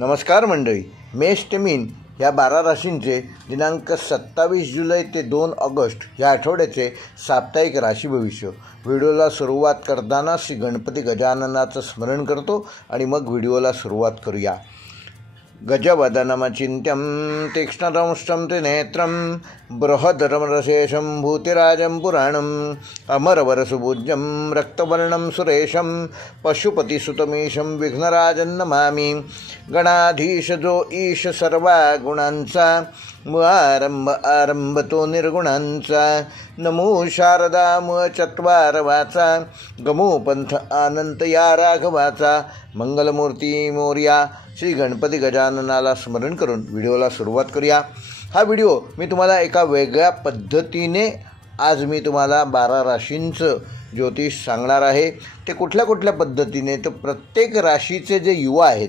नमस्कार मंडळी, मेष ते मीन या 12 राशींचे दिनांक 27 जुलै ते 2 ऑगस्ट या आठवड्याचे साप्ताहिक राशी भविष्य. व्हिडिओला सुरुवात करताना श्री गणपती गजाननाचं स्मरण करतो आणि मग व्हिडिओला सुरुवात करूया. गजवदनमचिन्त्यं तीक्ष्णदंष्टं त्रिनेत्रं बृहदरमरशेषं भूतिराजं पुराणम् अमरवरसुपूज्यं रक्तवर्णं सुरेशं पशुपतिसुतमीशं विघ्नराजं नमामि. गणाधीश जो ईश सर्वा गुणांचा, आरंभ तो निर्गुणांचा. नमो शारदा चत्वार वाचा, गमो पंथ अनंत या राघवाचा. मंगलमूर्ती मोर्या. श्री गणपती गजाननाला स्मरण करून व्हिडिओला सुरुवात करूया. हा व्हिडिओ मी तुम्हाला एका वेगळ्या पद्धतीने आज मी तुम्हाला 12 राशींचं ज्योतिष सांगणार आहे. ते कुठल्या पद्धतीने, तर प्रत्येक राशीचे जे युवा आहेत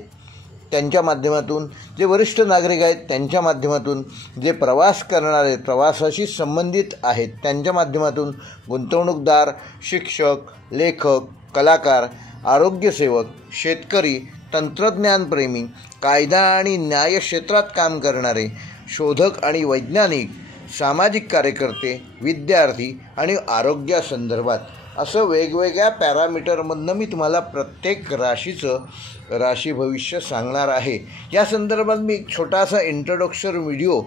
त्यांच्या माध्यमातून, जे वरिष्ठ नागरिक आहेत त्यांच्या माध्यमातून, जे प्रवास करणार आहेत, प्रवासाशी संबंधित आहेत त्यांच्या माध्यमातून, गुंतवणूकदार, शिक्षक, लेखक, कलाकार, आरोग्यसेवक, शेतकरी, तंत्रज्ञानप्रेमी, कायदा आणि न्याय क्षेत्रात काम करणारे, शोधक आणि वैज्ञानिक, सामाजिक कार्यकर्ते, विद्यार्थी आणि आरोग्यासंदर्भात असं वेगवेगळ्या पॅरामीटरमधनं मी तुम्हाला प्रत्येक राशीचं राशी भविष्य सांगणार आहे. या संदर्भात मी एक छोटासा इंट्रोडक्शन व्हिडिओ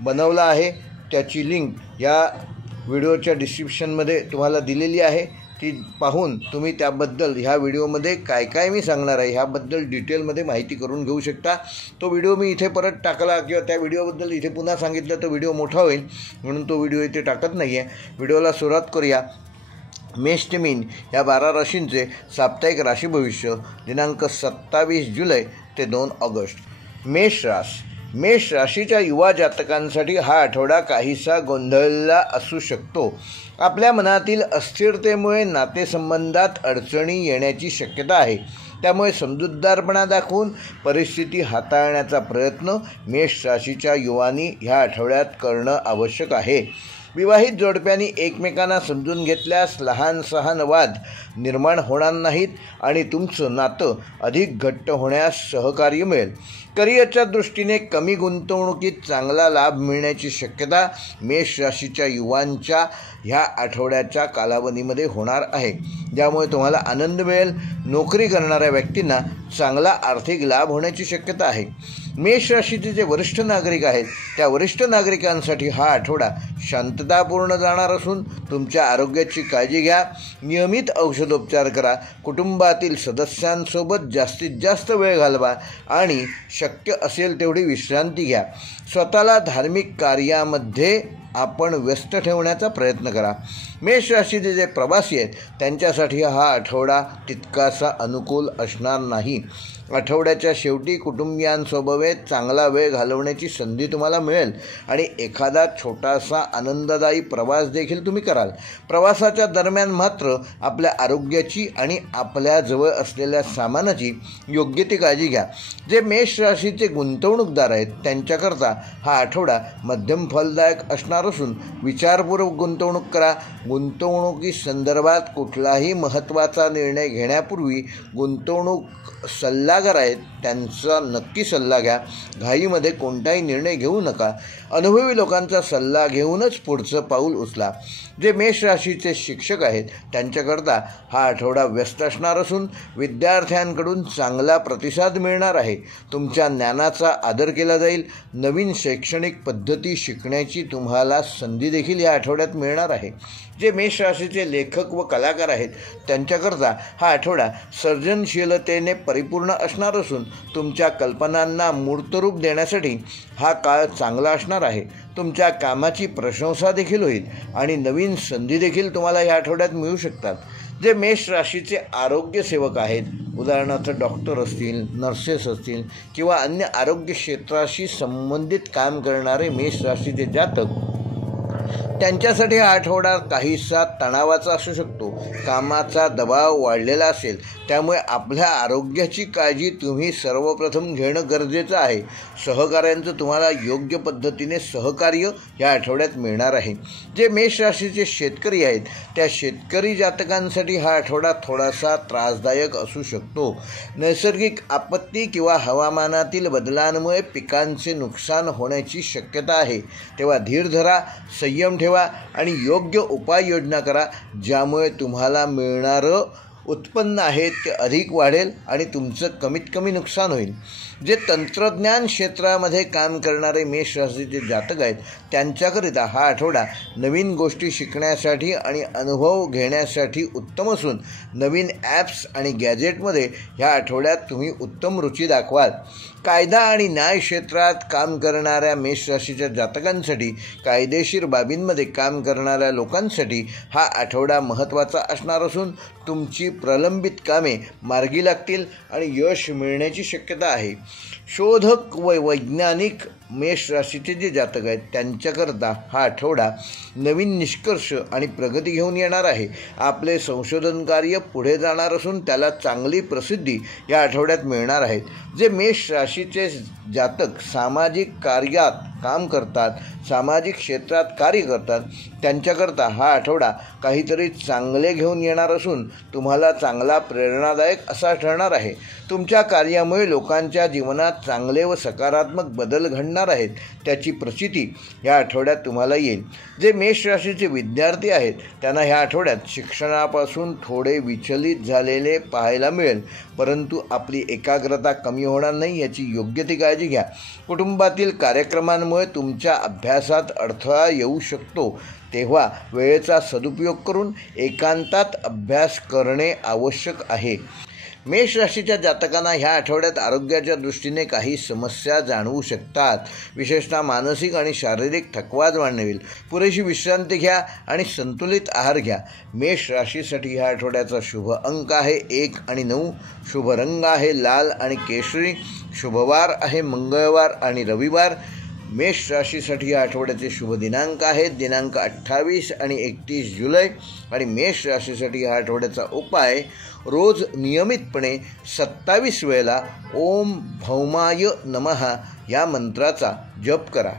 बनवला आहे. त्याची लिंक या व्हिडिओच्या डिस्क्रिप्शनमध्ये तुम्हाला दिलेली आहे. ती पाहून तुम्ही त्याबद्दल ह्या व्हिडिओमध्ये काय मी सांगणार आहे ह्याबद्दल डिटेलमध्ये माहिती करून घेऊ शकता. तो व्हिडिओ मी इथे परत टाकला किंवा त्या व्हिडिओबद्दल इथे पुन्हा सांगितलं तर व्हिडिओ मोठा होईल, म्हणून तो व्हिडिओ इथे टाकत नाही आहे. व्हिडिओला सुरुवात करूया. मेष ते मीन या 12 राशींचे साप्ताहिक राशी भविष्य दिनांक 27 जुलै ते 2 ऑगस्ट. मेष राशीच्या युवा जातकांसाठी हा आठवडा काहीसा गोंधळलेला असू शकतो. आपल्या मनातील अस्थिरतेमुळे नातेसंबंधात अडचणी येण्याची शक्यता आहे. त्यामुळे समजूतदारपणा दाखवून परिस्थिती हाताळण्याचा प्रयत्न मेष राशीच्या युवांनी ह्या आठवड्यात करणं आवश्यक आहे. विवाहित जोडप्यांनी एकमेकांना समजून घेतल्यास लहान सहान वाद निर्माण होणार नाहीत आणि तुमचं नातं अधिक घट्ट होण्यास सहकार्य मिळेल. करिअरच्या दृष्टीने कमी गुंतवणुकीत चांगला लाभ मिळण्याची शक्यता मेष राशीच्या युवांच्या ह्या आठवड्याच्या कालावधीमध्ये होणार आहे, ज्यामुळे तुम्हाला आनंद मिळेल. नोकरी करणाऱ्या व्यक्तींना चांगला आर्थिक लाभ होण्याची शक्यता आहे. मेष राशीचे जे वरिष्ठ नागरिक आहेत त्या वरिष्ठ नागरिकांसाठी हा आठवडा शांततापूर्ण जाणार असून तुमच्या आरोग्याची काळजी घ्या. नियमित औषधोपचार करा. कुटुंबातील सदस्यांसोबत जास्तीत जास्त वेळ घालवा आणि शक्य असेल तेवढी विश्रांती घ्या. स्वतःला धार्मिक कार्यामध्ये आपण व्यस्त ठेवण्याचा प्रयत्न करा. मेष राशीचे जे प्रवासी आहेत त्यांच्यासाठी हा आठवडा तितकासा अनुकूल असणार नाही. आठवड्याच्या शेवटी कुटुंबियांसोबत चांगला वेळ घालवण्याची संधी तुम्हाला मिळेल आणि एखादा छोटासा आनंददायी प्रवास देखील तुम्ही कराल. प्रवासाच्या दरम्यान मात्र आपल्या आरोग्याची आणि आपल्याजवळ असलेल्या सामानाची योग्य ती काळजी घ्या. जे मेष राशीचे गुंतवणूकदार आहेत त्यांच्याकरता हा आठवडा मध्यम फलदायक असणार असून विचारपूर्वक गुंतवणूक करा. गुंतवणुकीसंदर्भात कुठलाही महत्त्वाचा निर्णय घेण्यापूर्वी गुंतवणूक सल्लागार आहेत त्यांचा नक्की सल्ला घ्या. घाईमध्ये कोणताही निर्णय घेऊ नका. अनुभवी लोकांचा सल्ला घेऊनच पुढचं पाऊल उचला. जे मेष राशीचे शिक्षक आहेत त्यांच्याकरता हा आठवडा व्यस्त असणार असून विद्यार्थ्यांकडून चांगला प्रतिसाद मिळणार आहे. तुमच्या ज्ञानाचा आदर केला जाईल. नवीन शैक्षणिक पद्धती शिकण्याची तुम्हाला संधी देखील या आठवड्यात मिळणार आहे. जे मेष राशीचे लेखक व कलाकार आहेत त्यांच्याकरता हा आठवडा सर्जनशीलतेने परिपूर्ण असणार असून तुमच्या कल्पनांना मूर्तरूप देण्यासाठी हा काळ चांगला असणार आहे. तुमच्या कामाची प्रशंसा देखील होईल आणि नवीन संधी देखील तुम्हाला या आठवड्यात मिळू शकतात. जे मेष राशीचे आरोग्यसेवक आहेत, उदाहरणार्थ डॉक्टर असतील, नर्सेस असतील किंवा अन्य आरोग्य क्षेत्राशी संबंधित काम करणारे मेष राशीचे जातक, त्यांच्यासाठी हा आठवडा काहीसा तणावाचा असू शकतो. कामाचा दबाव वाढलेला असेल, त्यामुळे आपल्या आरोग्याची काळजी तुम्ही सर्वप्रथम घेणं गरजेचं आहे. सहकाऱ्यांचं तुम्हाला योग्य पद्धतीने सहकार्य या आठवड्यात मिळणार आहे. जे मेष राशीचे शेतकरी आहेत त्या शेतकरी जातकांसाठी हा आठवडा थोडासा त्रासदायक असू शकतो. नैसर्गिक आपत्ती किंवा हवामानातील बदलांमुळे पिकांचे नुकसान होण्याची शक्यता आहे. तेव्हा धीर धरा, संयम ठेवा आणि योग्य उपाययोजना करा, ज्यामुळे तुम्हाला मिळणारं उत्पन्न आहे ते अधिक वाढेल आणि तुमचं कमीत कमी नुकसान होईल. जे तंत्रज्ञान क्षेत्रामध्ये काम करणारे मेष राशीचे जातक आहेत त्यांच्याकरिता हा आठवडा नवीन गोष्टी शिकण्यासाठी आणि अनुभव घेण्यासाठी उत्तम असून नवीन ॲप्स आणि गॅजेटमध्ये ह्या आठवड्यात तुम्ही उत्तम रुची दाखवाल. कायदा आणि न्याय क्षेत्रात काम करणाऱ्या मेष राशीच्या जातकांसाठी, कायदेशीर बाबींमध्ये काम करणाऱ्या लोकांसाठी हा आठवडा महत्त्वाचा असणार असून तुमची प्रलंबित कामे मार्गी लागतील आणि यश मिळण्याची शक्यता आहे. शोधक व वैज्ञानिक मेष राशीचे जे जातक आहेत त्यांच्याकरता हा आठवडा नवीन निष्कर्ष आणि प्रगती घेऊन येणार आहे. आपले संशोधन कार्य पुढे जाणार असून त्याला चांगली प्रसिद्धी या आठवड्यात मिळणार आहेत. जे मेष राशीचे जातक सामाजिक कार्यात काम करतात, सामाजिक क्षेत्रात कार्य करतात त्यांच्याकरता हा आठवडा काहीतरी चांगले घेऊन येणार असून तुम्हाला चांगला प्रेरणादायक असा ठरणार आहे. तुमच्या कार्यामुळे लोकांच्या जीवनात चांगले व सकारात्मक बदल घडणार आहेत, त्याची प्रचिती या आठवड्यात तुम्हाला येईल. जे मेष राशीचे विद्यार्थी आहेत त्यांना ह्या आठवड्यात शिक्षणापासून थोडे विचलित झालेले पाहायला मिळेल, परंतु आपली एकाग्रता कमी होणार नाही याची योग्य ती काळजी घ्या. कुटुंबातील कार्यक्रमांमुळे तुमच्या अभ्यासात अडथळा येऊ शकतो, तेव्हा वेळेचा सदुपयोग करून एकांतात अभ्यास करणे आवश्यक आहे. मेष राशीच्या जातकांना ह्या आठवड्यात आरोग्याच्या दृष्टीने काही समस्या जाणवू शकतात. विशेषतः मानसिक आणि शारीरिक थकवा जाणवेल. पुरेशी विश्रांती घ्या आणि संतुलित आहार घ्या. मेष राशीसाठी ह्या आठवड्याचा शुभ अंक आहे 1 आणि 9. शुभ रंग आहे लाल आणि केशरी. शुभवार आहे मंगळवार आणि रविवार. मेष राशीसाठी या आठवड्याचे शुभ दिनांक आहेत दिनांक 28 आणि 31 जुलै. आणि मेष राशीसाठी या आठवड्याचा उपाय रोज नियमितपणे 27 वेळेला ओम भौमाय नमः या मंत्राचा जप करा.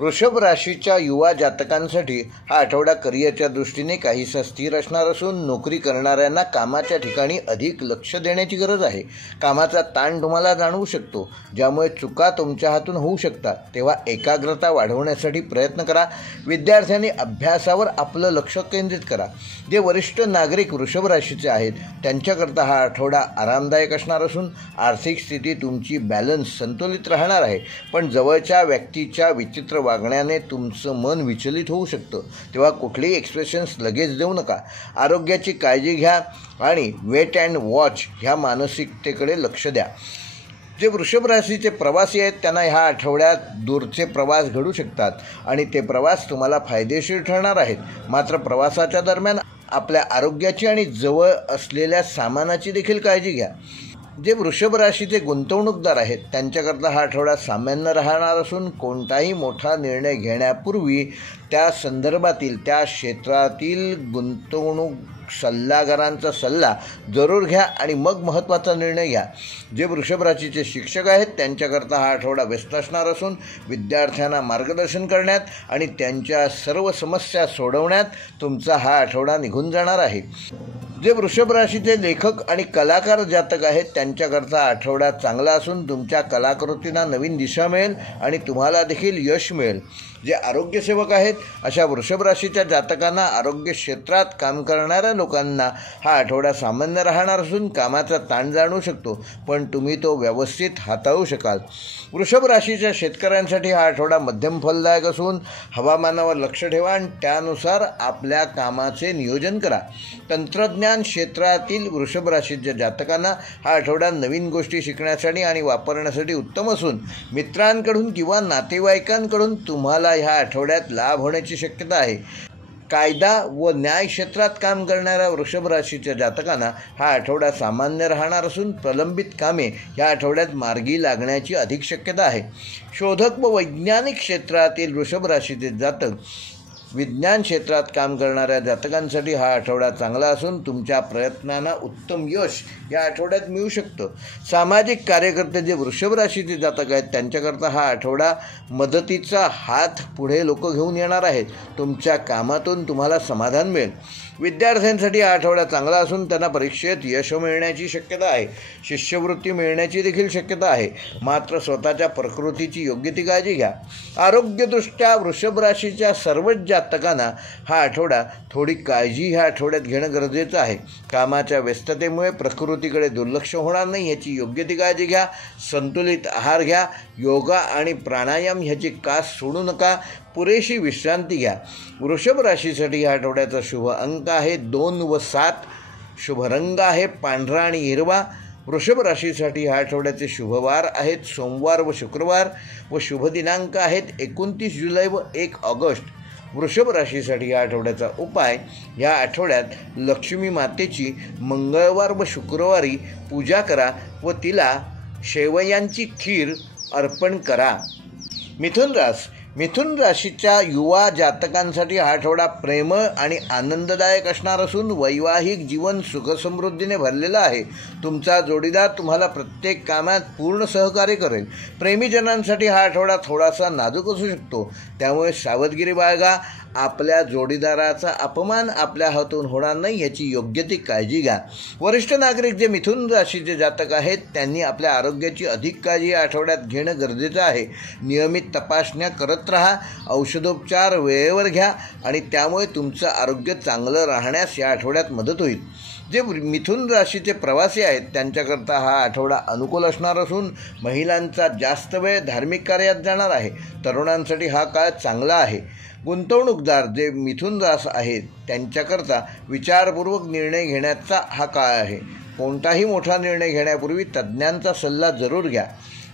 वृषभ राशीच्या युवा जातकांसाठी हा आठवडा करिअरच्या दृष्टीने काहीसा स्थिर असणार असून नोकरी करणाऱ्यांना कामाच्या ठिकाणी अधिक लक्ष देण्याची गरज आहे. कामाचा ताण तुम्हाला जाणवू शकतो, ज्यामुळे चुका तुमच्या हातून होऊ शकतात. तेव्हा एकाग्रता वाढवण्यासाठी प्रयत्न करा. विद्यार्थ्यांनी अभ्यासावर आपलं लक्ष केंद्रित करा. जे वरिष्ठ नागरिक वृषभ राशीचे आहेत त्यांच्याकरता हा आठवडा आरामदायक असणार असून आर्थिक स्थिती तुमची बॅलन्स संतुलित राहणार आहे. पण जवळच्या व्यक्तीच्या विचित्र वागण्याने तुमचं मन विचलित होऊ शकतं, तेव्हा कुठलेही एक्सप्रेशन्स लगेच देऊ नका. आरोग्याची काळजी घ्या आणि वेट अँड वॉच ह्या मानसिकतेकडे लक्ष द्या. जे वृषभ राशीचे प्रवासी आहेत त्यांना ह्या आठवड्यात दूरचे प्रवास घडू शकतात आणि ते प्रवास तुम्हाला फायदेशीर ठरणार आहेत. मात्र प्रवासाच्या दरम्यान आपल्या आरोग्याची आणि जवळ असलेल्या सामानाची देखील काळजी घ्या. जे वृषभ राशीचे गुंतवणूकदार आहेत त्यांच्याकरता हा आठवडा सामान्य राहणार असून कोणताही मोठा निर्णय घेण्यापूर्वी त्या संदर्भातील त्या क्षेत्रातील गुंतवणूक सल्लागारांचा सल्ला जरूर घ्या आणि मग महत्त्वाचा निर्णय घ्या. जे वृषभ राशीचे शिक्षक आहेत त्यांच्याकरता हा आठवडा व्यस्त असणार असून विद्यार्थ्यांना मार्गदर्शन करण्यात आणि त्यांच्या सर्व समस्या सोडवण्यात तुमचा हा आठवडा निघून जाणार आहे. जे वृषभ राशीचे लेखक आणि कलाकार जातक आहेत त्यांच्याकरता आठवडा चांगला असून तुमच्या कलाकृतींना नवीन दिशा मिळेल आणि तुम्हाला देखील यश मिळेल. जे आरोग्यसेवक आहेत अशा वृषभ राशीच्या जातकांना आरोग्य क्षेत्रात काम करणाऱ्या लोकांना हा आठवडा सामान्य राहणार असून कामाचा ताण जाणवू शकतो, पण तुम्ही तो व्यवस्थित हाताळू शकाल. वृषभ राशीच्या शेतकऱ्यांसाठी हा आठवडा मध्यम फलदायक असून हवामानावर लक्ष ठेवा आणि त्यानुसार आपल्या कामाचे नियोजन करा. तंत्रज्ञान क्षेत्रातील वृषभ राशीच्या जातकांना हा आठवडा नवीन गोष्टी शिकण्यासाठी आणि वापरण्यासाठी उत्तम असून मित्रांकडून किंवा नातेवाईकांकडून तुम्हाला ह्या आठवड्यात लाभ होण्याची शक्यता आहे. कायदा व न्याय क्षेत्रात काम करणाऱ्या वृषभ राशीच्या जातकांना हा आठवडा सामान्य राहणार असून प्रलंबित कामे या आठवड्यात मार्गी लागण्याची अधिक शक्यता आहे. शोधक व वैज्ञानिक क्षेत्रातील वृषभ राशीचे जातक विज्ञान क्षेत्रात काम करणाऱ्या जातकांसाठी हा आठवडा चांगला असून तुमच्या प्रयत्नांना उत्तम यश या आठवड्यात मिळू शकतं. सामाजिक कार्यकर्ते जे वृषभ राशीचे जातक आहेत त्यांच्याकरता हा आठवडा मदतीचा हात पुढे लोक घेऊन येणार आहेत. तुमच्या कामातून तुम्हाला समाधान मिळेल. विद्यार्थ्यांसाठी हा आठवडा चांगला असून त्यांना परीक्षेत यश मिळण्याची शक्यता आहे. शिष्यवृत्ती मिळण्याची देखील शक्यता आहे. मात्र स्वतःच्या प्रकृतीची योग्य ती काळजी घ्या. आरोग्यदृष्ट्या वृषभ राशीच्या सर्वच जातकांना हा आठवडा थोडी काळजी ह्या आठवड्यात घेणं गरजेचं आहे. कामाच्या व्यस्ततेमुळे प्रकृतीकडे दुर्लक्ष होणार नाही ह्याची योग्य ती काळजी घ्या. संतुलित आहार घ्या. योगा आणि प्राणायाम ह्याची कास सोडू नका. पुरेशी विश्रांती घ्या. वृषभ राशीसाठी या आठवड्याचा शुभ अंक आहे 2 व 7. शुभ रंग आहे पांढरा आणि हिरवा. वृषभ राशीसाठी ह्या आठवड्याचे शुभवार आहेत सोमवार व शुक्रवार व शुभ दिनांक आहेत 29 जुलै व 1 ऑगस्ट. वृषभ राशीसाठी या आठवड्याचा उपाय या आठवड्यात लक्ष्मी मातेची मंगळवार व शुक्रवारी पूजा करा व तिला शेवयांची खीर अर्पण करा. मिथुन राशीच्या युवा जातकांसाठी हा आठवडा प्रेमळ आणि आनंददायक असणार असून वैवाहिक जीवन सुखसमृद्धीने भरलेलं आहे. तुमचा जोडीदार तुम्हाला प्रत्येक कामात पूर्ण सहकार्य करेल. प्रेमीजनांसाठी हा आठवडा थोडासा नाजूक असू शकतो, त्यामुळे सावधगिरी बाळगा. आपल्या जोडीदाराचा अपमान आपल्या हातून होणार नाही याची योग्य ती काळजी घ्या. वरिष्ठ नागरिक जे मिथुन राशीचे जातक आहेत त्यांनी आपल्या आरोग्याची अधिक काळजी या आठवड्यात घेणं गरजेचं आहे. नियमित तपासण्या करत राहा. औषधोपचार वेळेवर घ्या आणि त्यामुळे तुमचं आरोग्य चांगलं राहण्यास या आठवड्यात मदत होईल. जे मिथुन राशीचे प्रवासी आहेत त्यांच्याकरता हा आठवडा अनुकूल असणार असून महिलांचा जास्त वेळ धार्मिक कार्यात जाणार आहे. तरुणांसाठी हा काळ चांगला आहे. गुंतवणूकदार जे मिथुन रास आहेत त्यांच्याकरता विचारपूर्वक निर्णय घेण्याचा हा काळ आहे. कोणताही मोठा निर्णय घेण्यापूर्वी तज्ज्ञांचा सल्ला जरूर घ्या.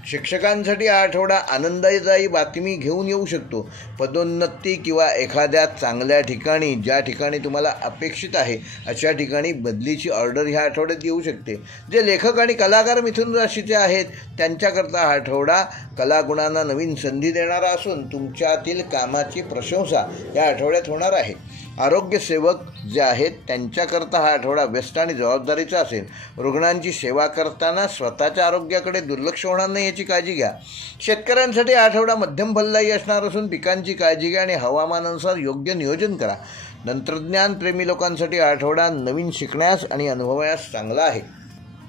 शिक्षकांसाठी हा आठवडा आनंददायी बातमी घेऊन येऊ शकतो. पदोन्नती किंवा एखाद्या चांगल्या ठिकाणी ज्या ठिकाणी तुम्हाला अपेक्षित आहे अशा ठिकाणी बदलीची ऑर्डर ह्या आठवड्यात येऊ शकते. जे लेखक आणि कलाकार मिथुन राशीचे आहेत त्यांच्याकरता हा आठवडा कलागुणांना नवीन संधी देणारा असून तुमच्यातील कामाची प्रशंसा या आठवड्यात होणार आहे. आरोग्यसेवक जे आहेत त्यांच्याकरता हा आठवडा व्यस्त आणि जबाबदारीचा असेल. रुग्णांची सेवा करताना स्वतःच्या आरोग्याकडे दुर्लक्ष होणार नाही याची काळजी घ्या. शेतकऱ्यांसाठी हा आठवडा मध्यम फलदायी असणार असून पिकांची काळजी घ्या आणि हवामानानुसार योग्य नियोजन करा. तंत्रज्ञान प्रेमी लोकांसाठी हा आठवडा नवीन शिकण्यास आणि अनुभवण्यास चांगला आहे.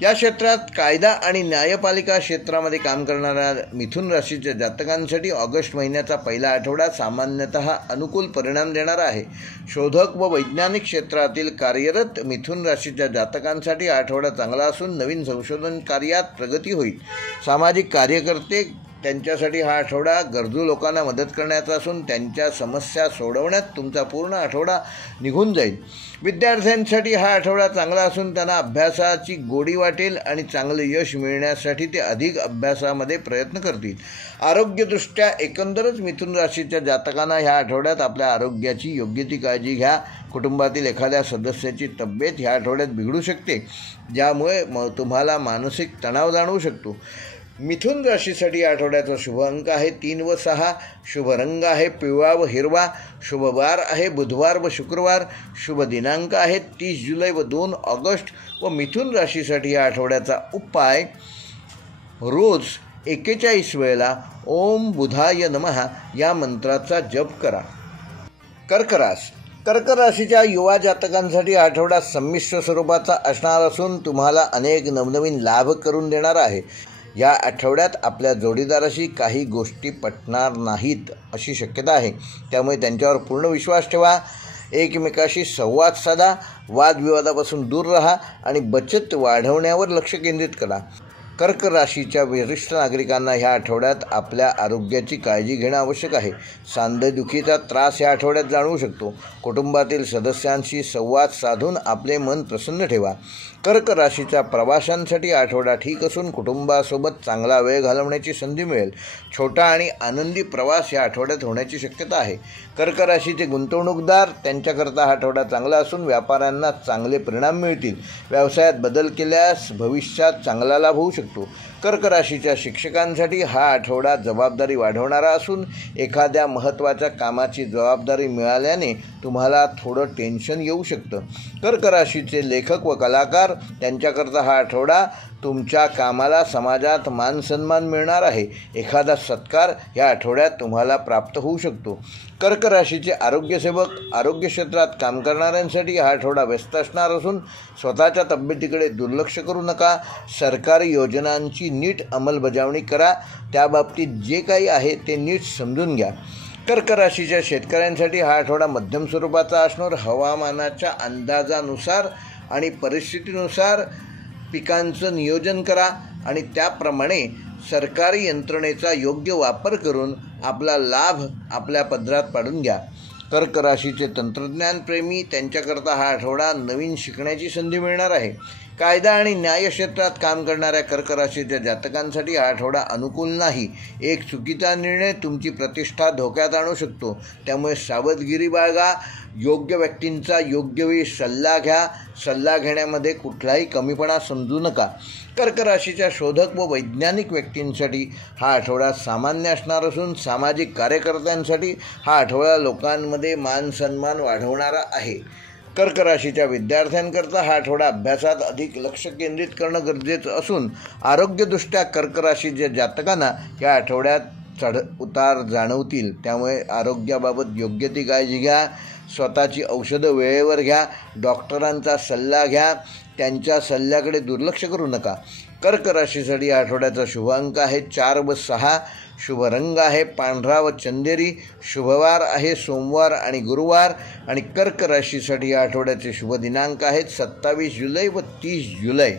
या क्षेत्रात कायदा आणि न्यायपालिका क्षेत्रामध्ये काम करणाऱ्या मिथुन राशीच्या जातकांसाठी ऑगस्ट महिन्याचा पहिला आठवडा सामान्यतः अनुकूल परिणाम देणारा आहे. शोधक व वैज्ञानिक क्षेत्रातील कार्यरत मिथुन राशीच्या जातकांसाठी हा आठवडा चांगला असून नवीन संशोधन कार्यात प्रगती होईल. सामाजिक कार्यकर्ते त्यांच्यासाठी हा आठवडा गरजू लोकांना मदत करण्याचा असून त्यांच्या समस्या सोडवण्यात तुमचा पूर्ण आठवडा निघून जाईल. विद्यार्थ्यांसाठी हा आठवडा चांगला असून त्यांना अभ्यासाची गोडी वाटेल आणि चांगले यश मिळण्यासाठी ते अधिक अभ्यासामध्ये प्रयत्न करतील. आरोग्यदृष्ट्या एकंदरच मिथुन राशीच्या जातकांना ह्या आठवड्यात आपल्या आरोग्याची योग्य ती काळजी घ्या. कुटुंबातील एखाद्या सदस्याची तब्येत ह्या आठवड्यात बिघडू शकते, ज्यामुळे तुम्हाला मानसिक तणाव जाणवू शकतो. मिथुन राशीसाठी आठवड्याचा शुभ अंक आहे 3 व 6. शुभ रंग आहे पिवळा व हिरवा. शुभ वार आहे बुधवार व शुक्रवार. शुभ दिनांक आहे 30 जुलै व 2 ऑगस्ट. व मिथुन राशीसाठी या आठवड्याचा उपाय, रोज 41 वेळेला ओम बुधाय नमः या मंत्राचा जप करा. कर्क राशीच्या युवा जातकांसाठी आठवडा संमिश्र स्वरूपाचा असणार असून तुम्हाला अनेक नवनवीन लाभ करून देणार आहे. या आठवड्यात आपल्या जोडीदाराशी काही गोष्टी पटणार नाहीत अशी शक्यता आहे, त्यामुळे त्यांच्यावर पूर्ण विश्वास ठेवा. एकमेकाशी संवाद साधा, वादविवादापासून दूर राहा आणि बचत वाढवण्यावर लक्ष केंद्रित करा. कर्क राशीच्या वरिष्ठ नागरिकांना ह्या आठवड्यात आपल्या आरोग्याची काळजी घेणं आवश्यक आहे. सांधेदुखीचा त्रास ह्या आठवड्यात जाणवू शकतो. कुटुंबातील सदस्यांशी संवाद साधून आपले मन प्रसन्न ठेवा. कर्क राशीच्या प्रवाशांसाठी आठवडा ठीक असून कुटुंबासोबत चांगला वेळ घालवण्याची संधी मिळेल. छोटा आणि आनंदी प्रवास या आठवड्यात होण्याची शक्यता आहे. कर्क राशीचे गुंतवणूकदार, त्यांच्याकरता हा आठवडा चांगला असून व्यापाऱ्यांना चांगले परिणाम मिळतील. व्यवसायात बदल केल्यास भविष्यात चांगला लाभ होऊ शकतो. कर्क राशीच्या शिक्षकांसाठी हा आठवडा जबाबदारी वाढवणारा असून एखाद्या महत्त्वाच्या कामाची जबाबदारी मिळाल्याने तुम्हाला थोडं टेन्शन येऊ शकतं. कर्क राशीचे लेखक व कलाकार, त्यांच्याकरता हा आठवडा तुमच्या कामाला समाजात मान सन्मान मिळणार आहे. एखादा सत्कार या आठवड्यात तुम्हाला प्राप्त होऊ शकतो. कर्क राशीचे आरोग्यसेवक, आरोग्य क्षेत्रात काम करणाऱ्यांसाठी हा आठवडा व्यस्त असणार असून स्वतःच्या तब्येतीकडे दुर्लक्ष करू नका. सरकारी योजनांची नीट अंमलबजावणी करा. त्याबाबतीत जे काही आहे ते नीट समजून घ्या. कर्क राशीच्या शेतकऱ्यांसाठी हा आठवडा मध्यम स्वरूपाचा असणार. हवामानाच्या अंदाजानुसार आणि परिस्थितीनुसार पिकांचं नियोजन करा आणि त्याप्रमाणे सरकारी यंत्रणेचा योग्य वापर करून आपला लाभ आपल्या पदरात पाडून घ्या. कर्क राशीचे तंत्रज्ञानप्रेमी, त्यांच्याकरता हा आठवडा नवीन शिकण्याची संधी मिळणार आहे. कायदा आणि न्याय क्षेत्रात काम करणाऱ्या कर्क राशीच्या जातकांसाठी हा आठवडा अनुकूल नाही. एक चुकीचा निर्णय तुमची प्रतिष्ठा धोक्यात आणू शकतो, त्यामुळे सावधगिरी बाळगा. योग्य व्यक्तींचा योग्य वेळी सल्ला घ्या. सल्ला घेण्यामध्ये कुठलाही कमीपणा समजू नका. कर्क राशीच्या शोधक व वैज्ञानिक व्यक्तींसाठी हा आठवडा सामान्य असणार असून सामाजिक कार्यकर्त्यांसाठी हा आठवडा लोकांमध्ये मान सन्मान वाढवणारा आहे. कर्क राशीच्या विद्यार्थ्यांकरता हा आठवडा अभ्यासात अधिक लक्ष केंद्रित करणं गरजेचं असून आरोग्यदृष्ट्या कर्क राशीच्या जातकांना या आठवड्यात चढ उतार जाणवतील, त्यामुळे आरोग्याबाबत योग्य ती काळजी घ्या. स्वतःची औषधं वेळेवर घ्या. डॉक्टरांचा सल्ला घ्या. त्यांच्या सल्ल्याकडे दुर्लक्ष करू नका. कर्क राशीसाठी या आठवड्याचा शुभ अंक आहे 4 व 6. शुभ रंग आहे पांढरा व चंदेरी. शुभवार आहे सोमवार आणि गुरुवार. आणि कर्क राशीसाठी या आठवड्याचे शुभ दिनांक आहेत 27 जुलै व 30 जुलै.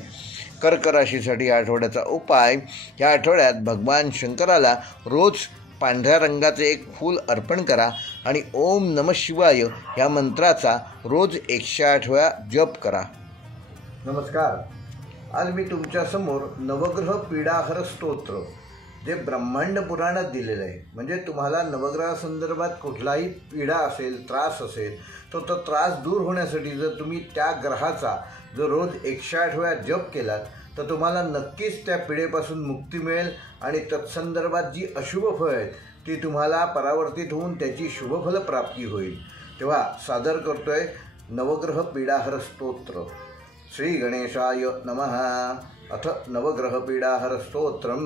कर्क राशीसाठी या आठवड्याचा उपाय, या आठवड्यात भगवान शंकराला रोज पांढऱ्या रंगाचे एक फूल अर्पण करा आणि ओम नमः शिवाय या मंत्राचा रोज 108 वेळा जप करा. नमस्कार. आज मी तुमच्यासमोर नवग्रह पीडाहर स्तोत्र, जे ब्रह्मांड पुराणात दिलेलं आहे, म्हणजे तुम्हाला नवग्रहासंदर्भात कुठलाही पीडा असेल, त्रास असेल, तो त्रास दूर होण्यासाठी जर तुम्ही त्या ग्रहाचा जर रोज 108 वेळा जप केलात तर तुम्हाला नक्कीच त्या पीडेपासून मुक्ती मिळेल आणि तत्संदर्भात जी अशुभ फळं आहेत ती तुम्हाला परावर्तित होऊन त्याची शुभफल प्राप्ती होईल. तेव्हा सादर करतोय नवग्रह पीडाहर स्तोत्र. श्री गणेशाय नमः. अथ नवग्रह पीडाहर स्तोत्रम.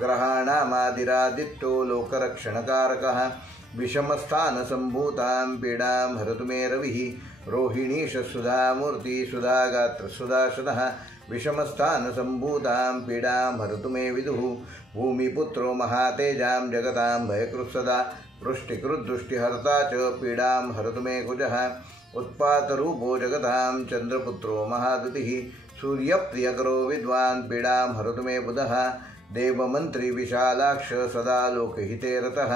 ग्रहाणामादिरादित्यो लोकरक्षणकारकः विषमस्थानसम्भूतां पीडां हरतु मे रविः. रोहिणीशसुधामूर्ति सुधागात्रसुधाशनः विषमस्थानसम्भूतां पीडां हरतु मे विदुः. भूमिपुत्रो महातेजां जगतां भयकृत्सदा वृष्टिकृद्दुष्टिहर्ता च पीडां हरतु मे कुजः. उत्पातरूपो जगतां चन्द्रपुत्रो महादुतिः सूर्यप्रियकरो विद्वान् पीडां हरतु मे बुधः. देवमंत्री विशालाक्ष सदा लोकहिते रतः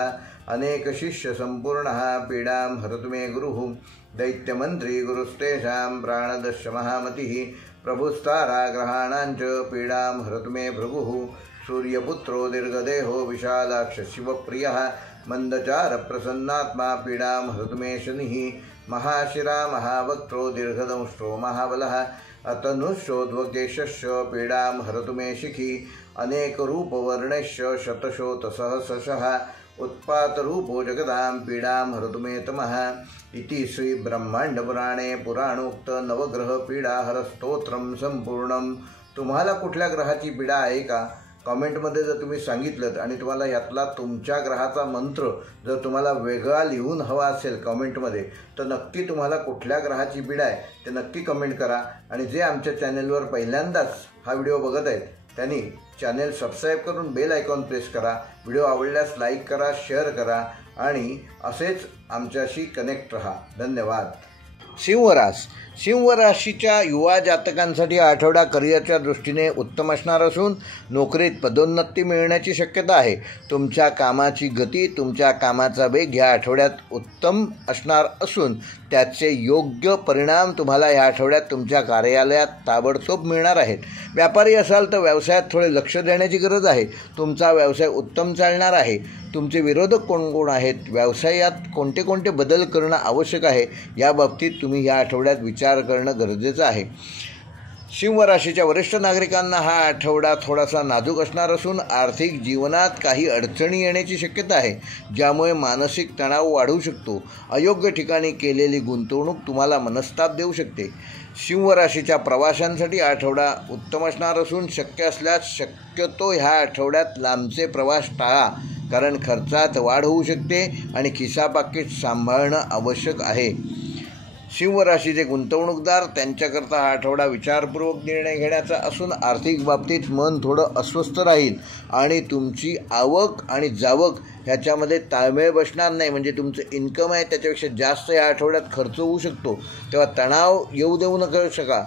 अनेक शिष्य संपूर्णः पीडां हरतु मे गुरुः दैत्यमंत्री गुरुस्तेषां प्राणदस्य महामतिः प्रभुस्ताराग्रहाणां च पीडां हरतु मे भृगुः सूर्यपुत्रो दीर्घदेहो विशालाक्ष शिवप्रियः मंदचार प्रसन्नात्मा पीडां हरतु मे शनिः महाशिरा महावक्त्रो दीर्घदंष्ट्रो महाबलः अतनुश्चोद्वकेशश्च पीडां हरतु मे शिखी अनेकरूपवर्णश्च शतशोतसहस्रशः उत्पातरूपो जगदां पीडां हरतु मे तमः इति श्री ब्रह्मांडपुराणे पुराणोक्त नवग्रह पीडाहर स्तोत्रम संपूर्णम। तुम्हाला कुठल्या ग्रहाची पीडा आहे का? कमेंटमध्ये जर तुम्ही सांगितलं आणि तुम्हाला यातला तुमच्या ग्रहाचा मंत्र जर तुम्हाला वेगळा लिहून हवा असेल कमेंटमध्ये, तर नक्की तुम्हाला कुठल्या ग्रहाची पीडा आहे ते नक्की कमेंट करा। आणि जे आमच्या चॅनेलवर पहिल्यांदाच हा व्हिडिओ बघत आहेत त्यांनी चॅनेल सबस्क्राईब करून बेल आयकॉन प्रेस करा। व्हिडिओ आवडल्यास लाईक करा, शेअर करा आणि असेच आमच्याशी कनेक्ट रहा। धन्यवाद। सिंह राशीच्या युवा जातकांसाठी हा आठवडा करिअरच्या दृष्टीने उत्तम असणार असून नोकरीत पदोन्नती मिळण्याची शक्यता आहे। तुमच्या कामाची गती, तुमच्या कामाचा वेग या आठवड्यात उत्तम असणार असून त्याचे योग्य परिणाम तुम्हाला या आठवड्यात तुमच्या कार्यालयात ताबडतोब मिळणार आहेत। व्यापारी असाल तर व्यवसायात थोडे लक्ष देण्याची गरज आहे। तुमचा व्यवसाय उत्तम चालणार आहे। तुमचे विरोधक कोण कोण आहेत, व्यवसायात कोणते कोणते बदल करणं आवश्यक आहे या बाबतीत तुम्ही या आठवड्यात विचार करणं गरजेचं आहे। सिंह राशीच्या वरिष्ठ नागरिकांना हा आठवडा थोडासा नाजूक असणार असून आर्थिक जीवनात काही अडचणी येण्याची शक्यता आहे, ज्यामुळे मानसिक तणाव वाढू शकतो। अयोग्य ठिकाणी केलेली गुंतवणूक तुम्हाला मनस्ताप देऊ शकते। सिंह राशीच्या प्रवाशांसाठी आठवडा उत्तम असणार असून शक्य असल्यास शक्यतो ह्या आठवड्यात लांबचे प्रवास टाळा, कारण खर्चात वाढ होऊ शकते आणि खिसा पाकीट सांभाळणं आवश्यक आहे। सिंह राशीचे गुंतवणूकदार त्यांच्याकरता हा आठवडा विचारपूर्वक निर्णय घेण्याचा असून आर्थिक बाबतीत मन थोडं अस्वस्थ राहील आणि तुमची आवक आणि जावक ह्याच्यामध्ये ताळमेळ बसणार नाही, म्हणजे तुमचं इन्कम आहे त्याच्यापेक्षा जास्त या आठवड्यात खर्च होऊ शकतो। तेव्हा तणाव येऊ देऊ नका शका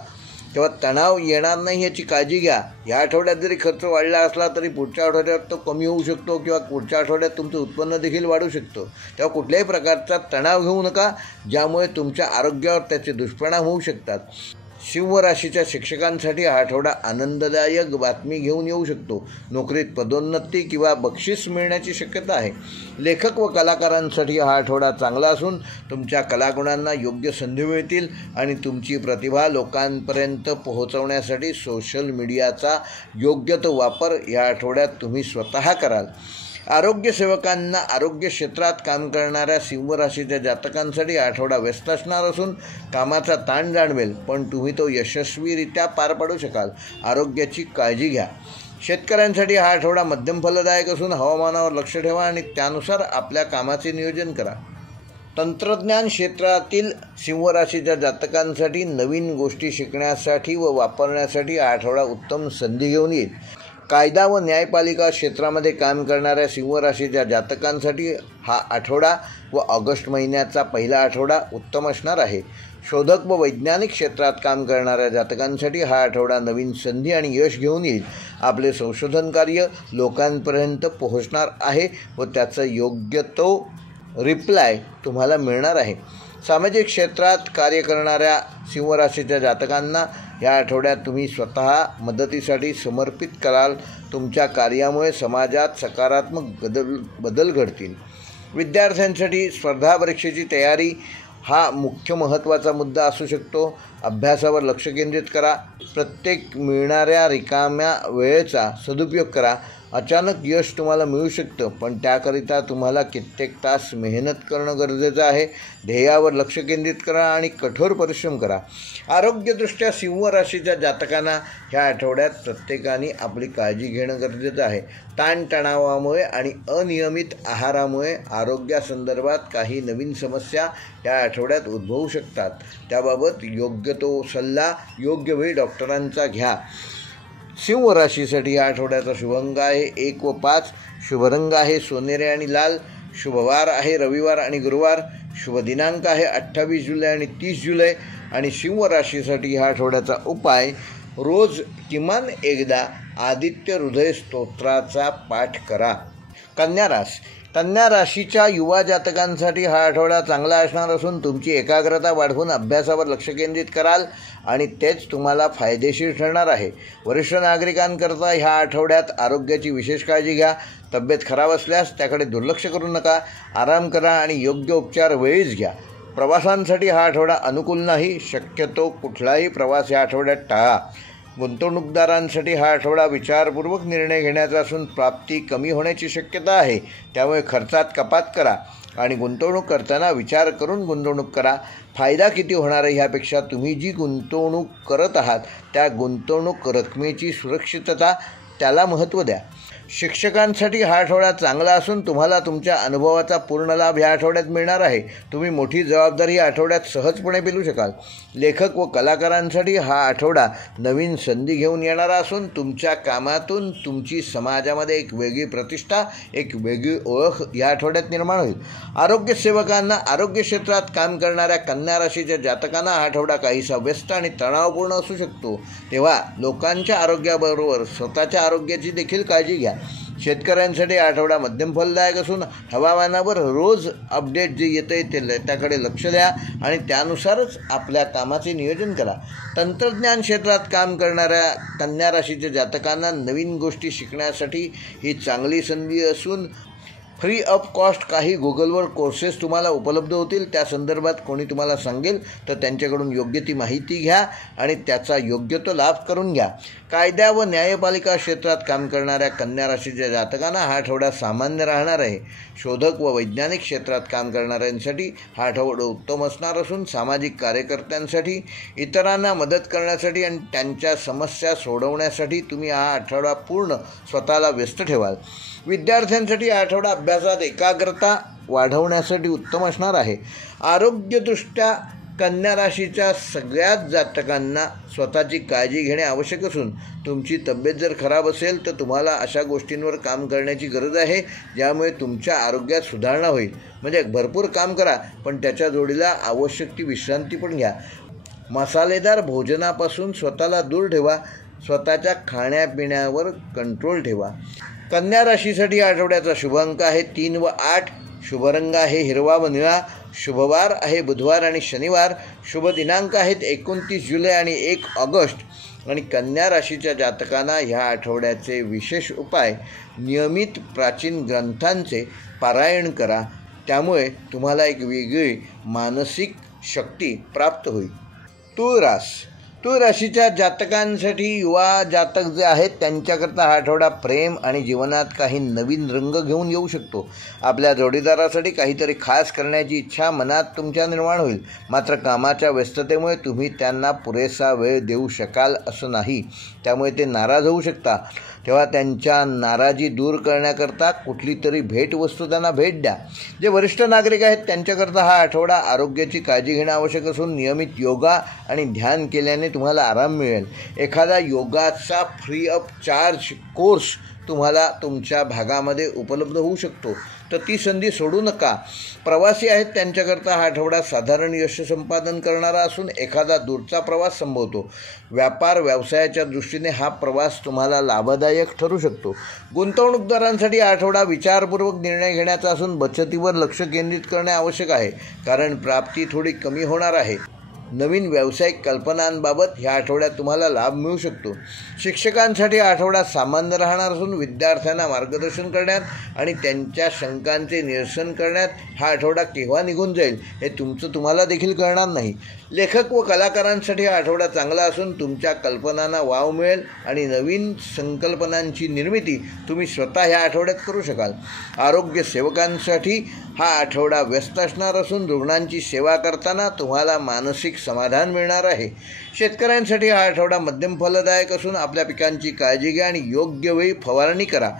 तेव्हा तणाव येणार नाही याची काळजी घ्या। या आठवड्यात जरी खर्च वाढला असला तरी पुढच्या आठवड्यात तो कमी होऊ शकतो किंवा पुढच्या आठवड्यात तुमचं उत्पन्न देखील वाढू शकतो। तेव्हा कुठल्याही प्रकारचा तणाव घेऊ नका, ज्यामुळे तुमच्या आरोग्यावर त्याचे दुष्परिणाम होऊ शकतात। सिंह राशीच्या शिक्षकांसाठी हा आठवडा आनंददायक बातमी घेऊन येऊ शकतो। नोकरीत पदोन्नती किंवा बक्षीस मिळण्याची शक्यता आहे। लेखक व कलाकारांसाठी हा आठवडा चांगला असून तुमच्या कलागुणांना योग्य संधी मिळतील आणि तुमची प्रतिभा लोकांपर्यंत पोहोचवण्यासाठी सोशल मीडियाचा योग्य तो वापर या आठवड्यात तुम्ही स्वतः कराल। आरोग्य सेवकांना आरोग्य क्षेत्रात काम करणाऱ्या सिंह राशीच्या जातकांसाठी आठवडा व्यस्त असणार असून कामाचा ताण जाणवेल, पण तुम्ही तो यशस्वीरित्या पार पाडू शकाल। आरोग्याची काळजी घ्या। शेतकऱ्यांसाठी हा आठवडा मध्यम फलदायक असून हवामानावर लक्ष ठेवा आणि त्यानुसार आपल्या कामाचे नियोजन करा। तंत्रज्ञान क्षेत्रातील सिंह राशीच्या जातकांसाठी नवीन गोष्टी शिकण्यासाठी व वापरण्यासाठी हा आठवडा उत्तम संधी घेऊन येईल। कायदा व न्यायपालिका क्षेत्रामध्ये काम करणाऱ्या सिंह राशीच्या जातकांसाठी हा आठवडा व ऑगस्ट महिन्याचा पहिला आठवडा उत्तम असणार आहे। शोधक व वैज्ञानिक क्षेत्रात काम करणाऱ्या जातकांसाठी हा आठवडा नवीन संधी आणि यश घेऊन येईल। आपले संशोधन कार्य लोकांपर्यंत पोहोचणार आहे व त्याचा योग्य तो रिप्लाय तुम्हाला मिळणार आहे। सामाजिक क्षेत्रात कार्य करणाऱ्या सिंह राशीच्या जातकांना या आठवड्यात तुम्ही स्वतः मदतीसाठी समर्पित कराल। तुमच्या कार्यामुळे समाजात सकारात्मक बदल घडतील। विद्यार्थ्यांसाठी स्पर्धा परीक्षेची तयारी हा मुख्य महत्त्वाचा मुद्दा असू शकतो। अभ्यासावर लक्ष केंद्रित करा। प्रत्येक मिळणाऱ्या रिकाम्या वेळेचा सदुपयोग करा। अचानक यश तुम्हाला मिळू शकतं, पण त्याकरिता तुम्हाला कित्येक तास मेहनत करणं गरजेचं आहे। ध्येयावर लक्ष केंद्रित करा आणि कठोर परिश्रम करा। आरोग्यदृष्ट्या सिंह राशीच्या जातकांना ह्या आठवड्यात प्रत्येकाने आपली काळजी घेणं गरजेचं आहे। ताणतणावामुळे आणि अनियमित आहारामुळे आरोग्यासंदर्भात काही नवीन समस्या या आठवड्यात उद्भवू शकतात। त्याबाबत योग्य तो सल्ला योग्य वेळी डॉक्टरांचा घ्या। सिंह राशीसाठी या आठवड्याचा शुभंग आहे 1 व 5। शुभ रंग आहे सोनेरी आणि लाल। शुभवार आहे रविवार आणि गुरुवार। शुभ दिनांक आहे 28 जुलै आणि 30 जुलै। आणि सिंह राशीसाठी ह्या आठवड्याचा उपाय रोज किमान एकदा आदित्य हृदय स्तोत्राचा पाठ करा. कन्या राशीच्या युवा जातकांसाठी हा आठवडा चांगला असणार असून तुमची एकाग्रता वाढवून अभ्यासावर लक्ष केंद्रित कराल आणि तेच तुम्हाला फायदेशीर ठरणार आहे. वरिष्ठ नागरिकांकरता ह्या आठवड्यात आरोग्याची विशेष काळजी घ्या. तब्येत खराब असल्यास त्याकडे दुर्लक्ष करू नका. आराम करा आणि योग्य उपचार वेळीच घ्या. प्रवासांसाठी हा आठवडा अनुकूल नाही. शक्यतो कुठलाही प्रवास या आठवड्यात टाळा. गुंतवणूकदारांसाठी हा आठवडा विचारपूर्वक निर्णय घेण्याचा असून प्राप्ती कमी होण्याची शक्यता आहे. त्यामुळे खर्चात कपात करा आणि गुंतवणूक करताना विचार करून गुंतवणूक करा. फायदा किती होणार आहे ह्यापेक्षा तुम्ही जी गुंतवणूक करत आहात त्या गुंतवणूक रकमेची सुरक्षितता त्याला महत्त्व द्या. शिक्षकांसाठी हा आठवडा चांगला असून तुम्हाला तुमच्या अनुभवाचा पूर्ण लाभ ह्या आठवड्यात मिळणार आहे. तुम्ही मोठी जबाबदारी या आठवड्यात सहजपणे पेलू शकाल. लेखक व कलाकारांसाठी हा आठवडा नवीन संधी घेऊन येणारा असून तुमच्या कामातून तुमची समाजामध्ये एक वेगळी प्रतिष्ठा, एक वेगळी ओळख या आठवड्यात निर्माण होईल. आरोग्य सेवकांना, आरोग्य क्षेत्रात काम करणाऱ्या कन्या राशीच्या जातकांना हा आठवडा काहीसा व्यस्त आणि तणावपूर्ण असू शकतो. तेव्हा लोकांच्या आरोग्याबरोबर स्वतःच्या आरोग्याची देखील काळजी घ्या. शेतकऱ्यांसाठी आठवडा मध्यम फलदायक असून हवामानावर रोज अपडेट जे येतं आहे त्याकडे लक्ष द्या आणि त्यानुसारच आपल्या कामाचे नियोजन करा. तंत्रज्ञान क्षेत्रात काम करणाऱ्या कन्या राशीच्या जातकांना नवीन गोष्टी शिकण्यासाठी ही चांगली संधी असून फ्री ऑफ कॉस्ट काही गुगलवर कोर्सेस तुम्हाला उपलब्ध होतील. त्या संदर्भात कोणी तुम्हाला सांगेल तर त्यांच्याकडून योग्य ती माहिती घ्या आणि त्याचा योग्य तो लाभ करून घ्या. कायदा व न्यायपालिका क्षेत्रात काम करणाऱ्या कन्या राशीच्या जातकांना हा आठवडा सामान्य राहणार आहे. शोधक व वैज्ञानिक क्षेत्रात काम करणाऱ्यांसाठी हा आठवडा उत्तम असणार असून सामाजिक कार्यकर्त्यांसाठी, इतरांना मदत करण्यासाठी आणि त्यांच्या समस्या सोडवण्यासाठी तुम्ही हा आठवडा पूर्ण स्वतःला व्यस्त ठेवाल. विद्यार्थ्यांसाठी हा आठवडा अभ्यासात एकाग्रता वाढवण्यासाठी उत्तम असणार आहे. आरोग्यदृष्ट्या कन्या राशीच्या सगळ्याच जातकांना स्वतःची काळजी घेणे आवश्यक असून तुमची तब्येत जर खराब असेल तर तुम्हाला अशा गोष्टींवर काम करण्याची गरज आहे ज्यामुळे तुमच्या आरोग्यात सुधारणा होईल. म्हणजे भरपूर काम करा पण त्याच्या जोडीला आवश्यक ती विश्रांती पण घ्या. मसालेदार भोजनापासून स्वतःला दूर ठेवा. स्वतःच्या खाण्यापिण्यावर कंट्रोल ठेवा. कन्या राशीसाठी आठवड्याचा शुभ अंक आहे 3 व 8. शुभ रंग आहे हिरवा व निळा. शुभवार आहे बुधवार आणि शनिवार. शुभ दिनांक आहेत 29 जुलै आणि 1 ऑगस्ट. आणि कन्या राशीच्या जातकांना ह्या आठवड्याचे विशेष उपाय: नियमित प्राचीन ग्रंथांचे पारायण करा. त्यामुळे तुम्हाला एक वेगळी मानसिक शक्ती प्राप्त होईल. तूळ राशीच्या जातकांसाठी युवा जातक जे आहेत त्यांच्याकरता हा आठवडा प्रेम आणि जीवनात काही नवीन रंग घेऊन येऊ शकतो. आपल्या जोडीदारासाठी काहीतरी खास करण्याची इच्छा मनात तुमच्या निर्माण होईल. मात्र कामाच्या व्यस्ततेमुळे तुम्ही त्यांना पुरेसा वेळ देऊ शकाल असं नाही. त्यामुळे ते नाराज होऊ शकता. तेव्हा त्यांच्या नाराजी दूर करण्याकरता कुठली तरी भेटवस्तू त्यांना भेट द्या. जे वरिष्ठ नागरिक आहेत त्यांच्याकरता हा आठवडा आरोग्याची काळजी घेणं आवश्यक असून नियमित योगा आणि ध्यान केल्याने तुम्हाला आराम मिळेल. एखादा योगाचा फ्री ऑफ चार्ज कोर्स तुम्हाला तुमच्या भागामध्ये उपलब्ध होऊ शकतो तर ती संधी सोडू नका. प्रवासी आहेत त्यांच्याकरता हा आठवडा साधारण यश संपादन करणारा असून एखादा दूरचा प्रवास संभवतो. व्यापार व्यवसायाच्या दृष्टीने हा प्रवास तुम्हाला लाभदायक ठरू शकतो. गुंतवणूकदारांसाठी हा आठवडा विचारपूर्वक निर्णय घेण्याचा असून बचतीवर लक्ष केंद्रित करणे आवश्यक आहे कारण प्राप्ती थोडी कमी होणार आहे. नवीन व्यावसायिक कल्पनांबाबत ह्या आठवड्यात तुम्हाला लाभ मिळू शकतो. शिक्षकांसाठी हा आठवडा सामान्य राहणार असून विद्यार्थ्यांना मार्गदर्शन करण्यात आणि त्यांच्या शंकांचे निरसन करण्यात हा आठवडा केव्हा निघून जाईल हे तुम्हाला देखील कळणार नाही. लेखक व कलाकारांसाठी हा आठवडा चांगला असून तुमच्या कल्पनांना वाव मिळेल आणि नवीन संकल्पनांची निर्मिती तुम्ही स्वतः ह्या आठवड्यात करू शकाल. आरोग्य सेवकांसाठी हा आठवडा व्यस्त असणार असून रुग्णांची सेवा करताना तुम्हाला मानसिक समाधान मिळणार आहे. शेतकऱ्यांसाठी हा आठवडा मध्यम फलदायक असून आपल्या पिकांची काळजी घ्या आणि योग्य वेळी फवारणी करा.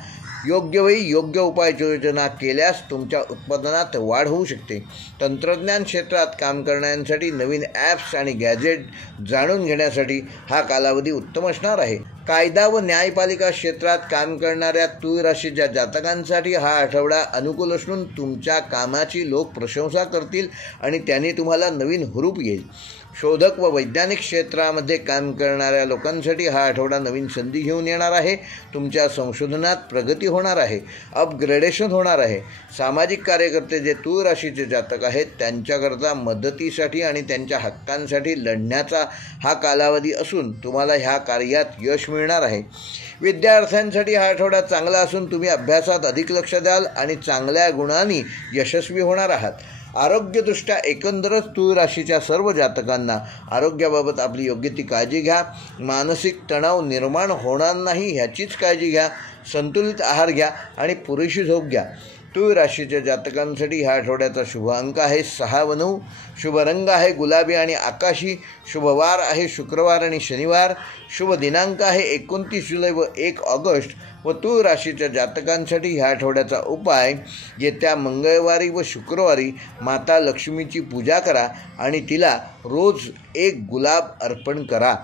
योग्य वेळी योग्य उपाययोजना केल्यास तुमच्या उत्पादनात वाढ होऊ शकते. तंत्रज्ञान क्षेत्रात काम करण्यासाठी नवीन ॲप्स आणि गॅजेट जाणून घेण्यासाठी हा कालावधी उत्तम असणार आहे. कायदा व न्यायपालिका क्षेत्रात काम करणाऱ्या तूळ राशीच्या जातकांसाठी हा आठवडा अनुकूल असून तुमच्या कामाची लोक प्रशंसा करतील आणि त्याने तुम्हाला नवीन हुरूप येईल. शोधक व वैज्ञानिक क्षेत्रामध्ये काम करणाऱ्या लोकांसाठी हा आठवडा नवीन संधी घेऊन येणार आहे. तुमच्या संशोधनात प्रगती होणार आहे, अपग्रेडेशन होणार आहे. सामाजिक कार्यकर्ते जे तूळ राशीचे जातक आहेत त्यांच्याकरता मदतीसाठी आणि त्यांच्या हक्कांसाठी लढण्याचा हा कालावधी असून तुम्हाला ह्या कार्यात यश मिळणार आहे. विद्यार्थ्यांसाठी हा आठवडा चांगला असून तुम्ही अभ्यासात अधिक लक्ष द्याल आणि चांगल्या गुणांनी यशस्वी होणार आहात. आरोग्यदृष्ट्या एकंदरच तूळ राशीच्या सर्व जातकांना आरोग्याबाबत आपली योग्य ती काळजी घ्या. मानसिक तणाव निर्माण होणार नाही ह्याचीच काळजी घ्या. संतुलित आहार घ्या आणि पुरेशी झोप घ्या. तूळ राशीच्या जातकांसाठी ह्या आठवड्याचा शुभ अंक आहे 6 व 9. शुभ रंग आहे गुलाबी आणि आकाशी. शुभवार आहे शुक्रवार आणि शनिवार. शुभ दिनांक आहे 29 जुलै व 1 ऑगस्ट. व तूळ राशीच्या जातकांसाठी ह्या आठवड्याचा उपाय, येत्या मंगळवारी व शुक्रवारी माता लक्ष्मीची पूजा करा आणि तिला रोज 1 गुलाब अर्पण करा.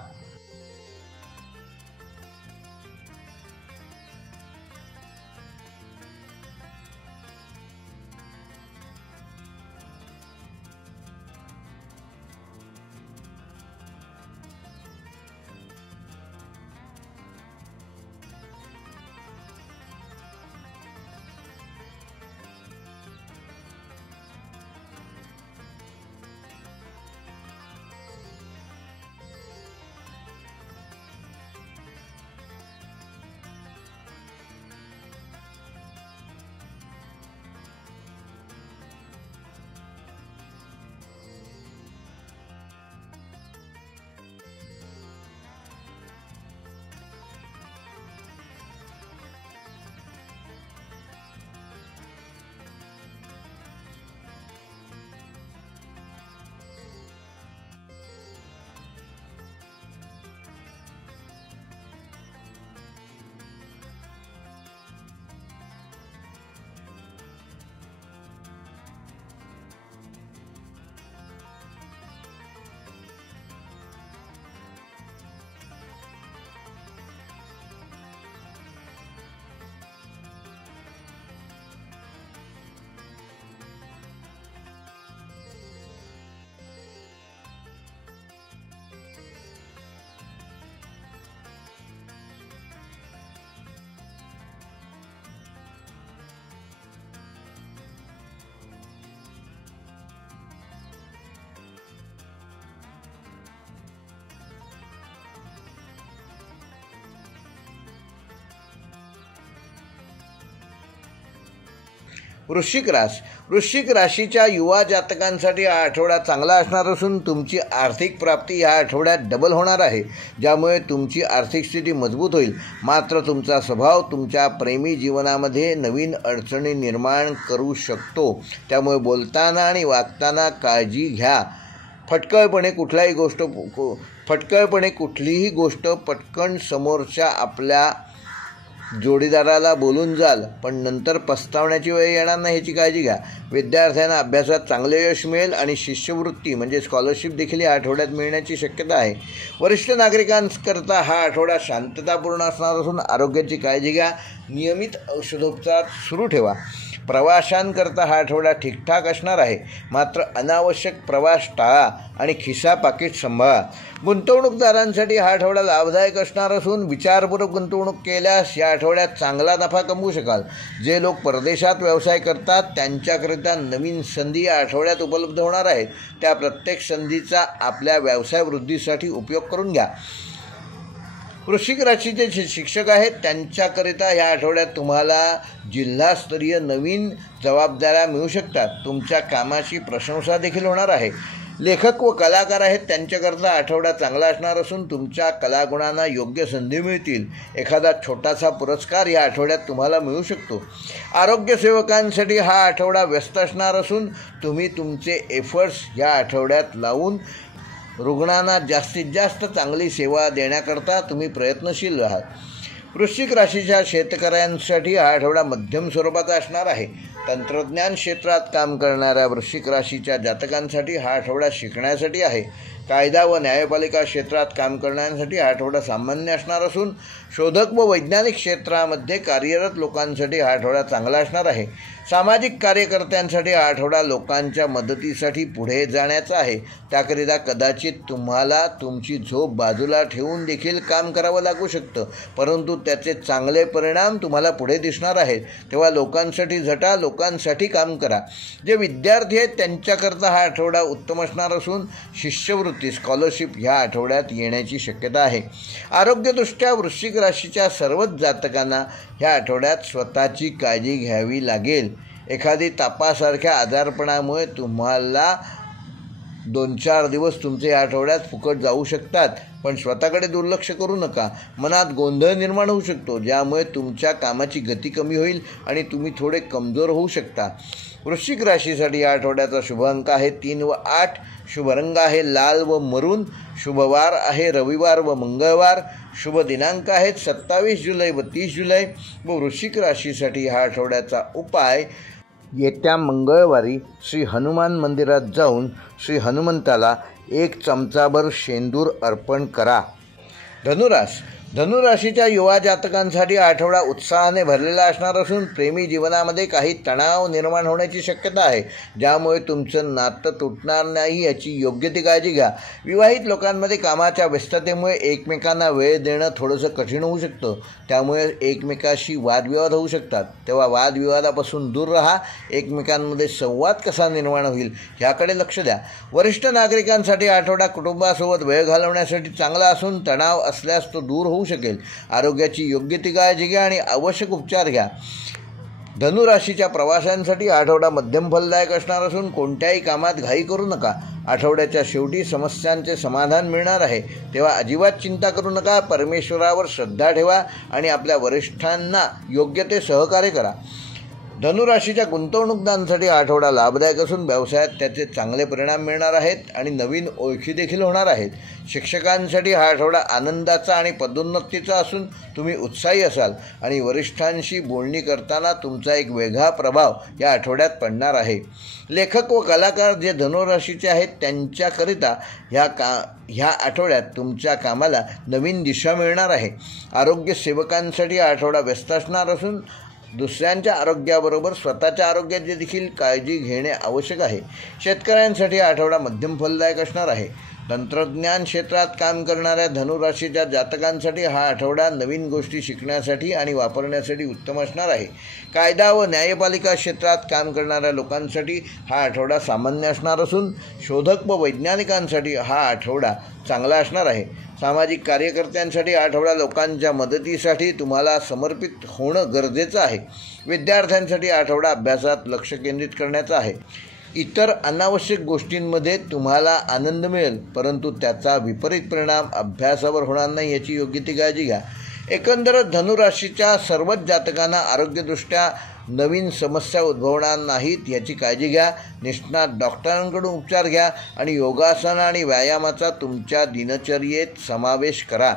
वृश्चिक राशीच्या युवा जातकांसाठी हा आठवडा चांगला असणार असून तुमची आर्थिक प्राप्ती या आठवड्यात डबल होणार आहे, ज्यामुळे तुमची आर्थिक स्थिती मजबूत होईल. मात्र तुमचा स्वभाव तुमच्या प्रेमी जीवनामध्ये नवीन अडचणी निर्माण करू शकतो, त्यामुळे बोलताना आणि वागताना काळजी घ्या. फटकळपणे कुठलीही गोष्ट पटकन समोरच्या आपल्या जोडीदाराला बोलून जाल, पण नंतर पस्तावण्याची वेळ येणार नाही ह्याची काळजी घ्या. विद्यार्थ्यांना अभ्यासात चांगले यश मिळेल आणि शिष्यवृत्ती म्हणजे स्कॉलरशिप देखील या आठवड्यात मिळण्याची शक्यता आहे. वरिष्ठ नागरिकांकरता हा आठवडा शांततापूर्ण असणार असून आरोग्याची काळजी घ्या. नियमित औषधोपचार सुरू ठेवा. प्रवाशांकरता हा आठवडा ठीकठाक असणार आहे, मात्र अनावश्यक प्रवास टाळा आणि खिसा पाकिट सांभाळा. गुंतवणूकदारांसाठी हा आठवडा लाभदायक असणार असून विचारपूर्वक गुंतवणूक केल्यास या आठवड्यात चांगला नफा कमवू शकाल. जे लोक परदेशात व्यवसाय करतात त्यांच्याकरिता नवीन संधी या आठवड्यात उपलब्ध होणार आहेत. त्या प्रत्येक संधीचा आपल्या व्यवसाय वृद्धीसाठी उपयोग करून घ्या. वृश्चिक राशीचे जे शिक्षक आहेत त्यांच्याकरिता ह्या आठवड्यात तुम्हाला जिल्हास्तरीय नवीन जबाबदाऱ्या मिळू शकतात. तुमच्या कामाची प्रशंसा देखील होणार आहे. लेखक व कलाकार आहेत त्यांच्याकरता आठवडा चांगला असणार असून तुमच्या कलागुणांना योग्य संधी मिळतील. एखादा छोटासा पुरस्कार या आठवड्यात तुम्हाला मिळू शकतो. आरोग्यसेवकांसाठी हा आठवडा व्यस्त असणार असून तुम्ही तुमचे एफर्ट्स या आठवड्यात लावून रुग्णांना जास्तीत जास्त चांगली सेवा देण्याकरता तुम्ही प्रयत्नशील आहात. वृश्चिक राशीच्या शेतकऱ्यांसाठी हा आठवडा मध्यम स्वरूपाचा असणार आहे. तंत्रज्ञान क्षेत्रात काम करणाऱ्या वृश्चिक राशीच्या जातकांसाठी हा आठवडा शिकण्यासाठी आहे. कायदा व न्यायपालिका क्षेत्रात काम करण्यासाठी हा आठवडा सामान्य असणार असून शोधक व वैज्ञानिक क्षेत्रामध्ये कार्यरत लोकांसाठी हा आठवडा चांगला असणार आहे. सामाजिक कार्यकर्त्यांसाठी हा आठवडा लोकांच्या मदतीसाठी पुढे जाण्याचा आहे. त्याकरिता कदाचित तुम्हाला तुमची झोप बाजूला ठेवून देखील काम करावं लागू शकतं, परंतु त्याचे चांगले परिणाम तुम्हाला पुढे दिसणार आहेत. तेव्हा लोकांसाठी झटा, लोकांसाठी काम करा. जे विद्यार्थी आहेत त्यांच्याकरता हा आठवडा उत्तम असणार असून शिष्यवृत्ती स्कॉलरशिप ह्या आठवड्यात येण्याची शक्यता आहे. आरोग्यदृष्ट्या वृश्चिक राशीच्या सर्वच जातकांना ह्या आठवड्यात स्वतःची काळजी घ्यावी लागेल. एखादी तापासारख्या आजारपणामुळे तुम्हाला 2-4 दिवस तुमचे या आठवड्यात फुकट जाऊ शकतात, पण स्वतःकडे दुर्लक्ष करू नका. मनात गोंधळ निर्माण होऊ शकतो, ज्यामुळे तुमच्या कामाची गती कमी होईल आणि तुम्ही थोडे कमजोर होऊ शकता. वृश्चिक राशीसाठी या आठवड्याचा शुभ अंक आहे 3 व 8. शुभ रंग आहे लाल व मरून. शुभवार आहे रविवार व मंगळवार. शुभ दिनांक आहेत 27 जुलै व 30 जुलै. व वृश्चिक राशीसाठी हा आठवड्याचा उपाय येत्या मंगळवारी श्री हनुमान मंदिरात जाऊन श्री हनुमंताला 1 चमचाभर शेंदूर अर्पण करा. धनुराशीच्या युवा जातकांसाठी आठवडा उत्साहाने भरलेला असणार असून प्रेमी जीवनामध्ये काही तणाव निर्माण होण्याची शक्यता आहे, ज्यामुळे तुमचं नातं तुटणार नाही याची योग्य ती काळजी घ्या. विवाहित लोकांमध्ये कामाच्या व्यस्ततेमुळे एकमेकांना वेळ देणं थोडंसं कठीण होऊ शकतं, त्यामुळे एकमेकाशी वादविवाद होऊ शकतात. तेव्हा वादविवादापासून दूर राहा. एकमेकांमध्ये संवाद कसा निर्माण होईल ह्याकडे लक्ष द्या. वरिष्ठ नागरिकांसाठी आठवडा कुटुंबासोबत वेळ घालवण्यासाठी चांगला असून तणाव असल्यास तो दूर होऊ शकेल. आरोग्याची योग्य ती काळजी घ्या आणि आवश्यक उपचार घ्या. धनुराशीच्या प्रवाशांसाठी आठवडा मध्यम फलदायक असणार असून कोणत्याही कामात घाई करू नका. आठवड्याच्या शेवटी समस्यांचे समाधान मिळणार आहे, तेव्हा अजिबात चिंता करू नका. परमेश्वरावर श्रद्धा ठेवा आणि आपल्या वरिष्ठांना योग्य ते सहकार्य करा. धनुराशीच्या गुंतवणूकदारांसाठी आठवडा लाभदायक असून व्यवसायात त्याचे चांगले परिणाम मिळणार आहेत आणि नवीन ओळखी देखील होणार आहेत. शिक्षकांसाठी हा आठवडा आनंदाचा आणि पदोन्नतीचा असून तुम्ही उत्साही असाल आणि वरिष्ठांशी बोलणी करताना तुमचा एक वेगळा प्रभाव या आठवड्यात पडणार आहे. लेखक व कलाकार जे धनुराशीचे आहेत त्यांच्याकरिता ह्या आठवड्यात तुमच्या कामाला नवीन दिशा मिळणार आहे. आरोग्य सेवकांसाठी हा आठवडा व्यस्त असणार असून दुसऱ्यांच्या आरोग्याबरोबर स्वतःच्या आरोग्याची देखील काळजी घेणे आवश्यक आहे. शेतकऱ्यांसाठी हा आठवडा मध्यम फलदायक असणार आहे. तंत्रज्ञान क्षेत्रात काम करणाऱ्या धनुराशीच्या जातकांसाठी हा आठवडा नवीन गोष्टी शिकण्यासाठी आणि वापरण्यासाठी उत्तम असणार आहे. कायदा व न्यायपालिका क्षेत्रात काम करणाऱ्या लोकांसाठी हा आठवडा सामान्य असणार असून शोधक व वैज्ञानिकांसाठी हा आठवडा चांगला असणार आहे. सामाजिक कार्यकर्त्यांसाठी आठवडा लोकांच्या मदतीसाठी तुम्हाला समर्पित होणं गरजेचं आहे. विद्यार्थ्यांसाठी आठवडा अभ्यासात लक्ष केंद्रित करण्याचा आहे. इतर अनावश्यक गोष्टींमध्ये तुम्हाला आनंद मिळेल, परंतु त्याचा विपरीत परिणाम अभ्यासावर होणार नाही याची योग्य ती काळजी घ्या. एकंदरच धनुराशीच्या सर्वच जातकांना आरोग्यदृष्ट्या नवीन समस्या उद्भवणार नाहीत याची काळजी घ्या. निष्णात डॉक्टरांकडून उपचार घ्या आणि योगासन आणि व्यायामाचा तुमच्या दिनचर्येत समावेश करा.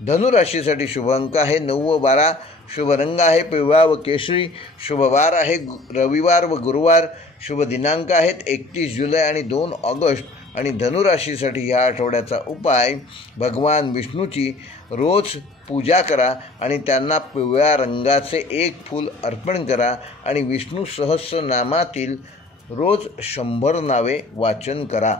धनुराशीसाठी शुभ अंक आहे 9 व 12. शुभ रंग आहे पिवळा व केशरी. शुभवार आहे रविवार व गुरुवार. शुभ दिनांक आहेत 31 जुलै आणि 2 ऑगस्ट. आणि धनुराशीसाठी या आठवड्याचा उपाय भगवान विष्णूची रोज पूजा करा आणि त्यांना पिवळ्या रंगाचे 1 फूल अर्पण करा आणि विष्णू सहस्रनामातील रोज 100 नावे वाचन करा.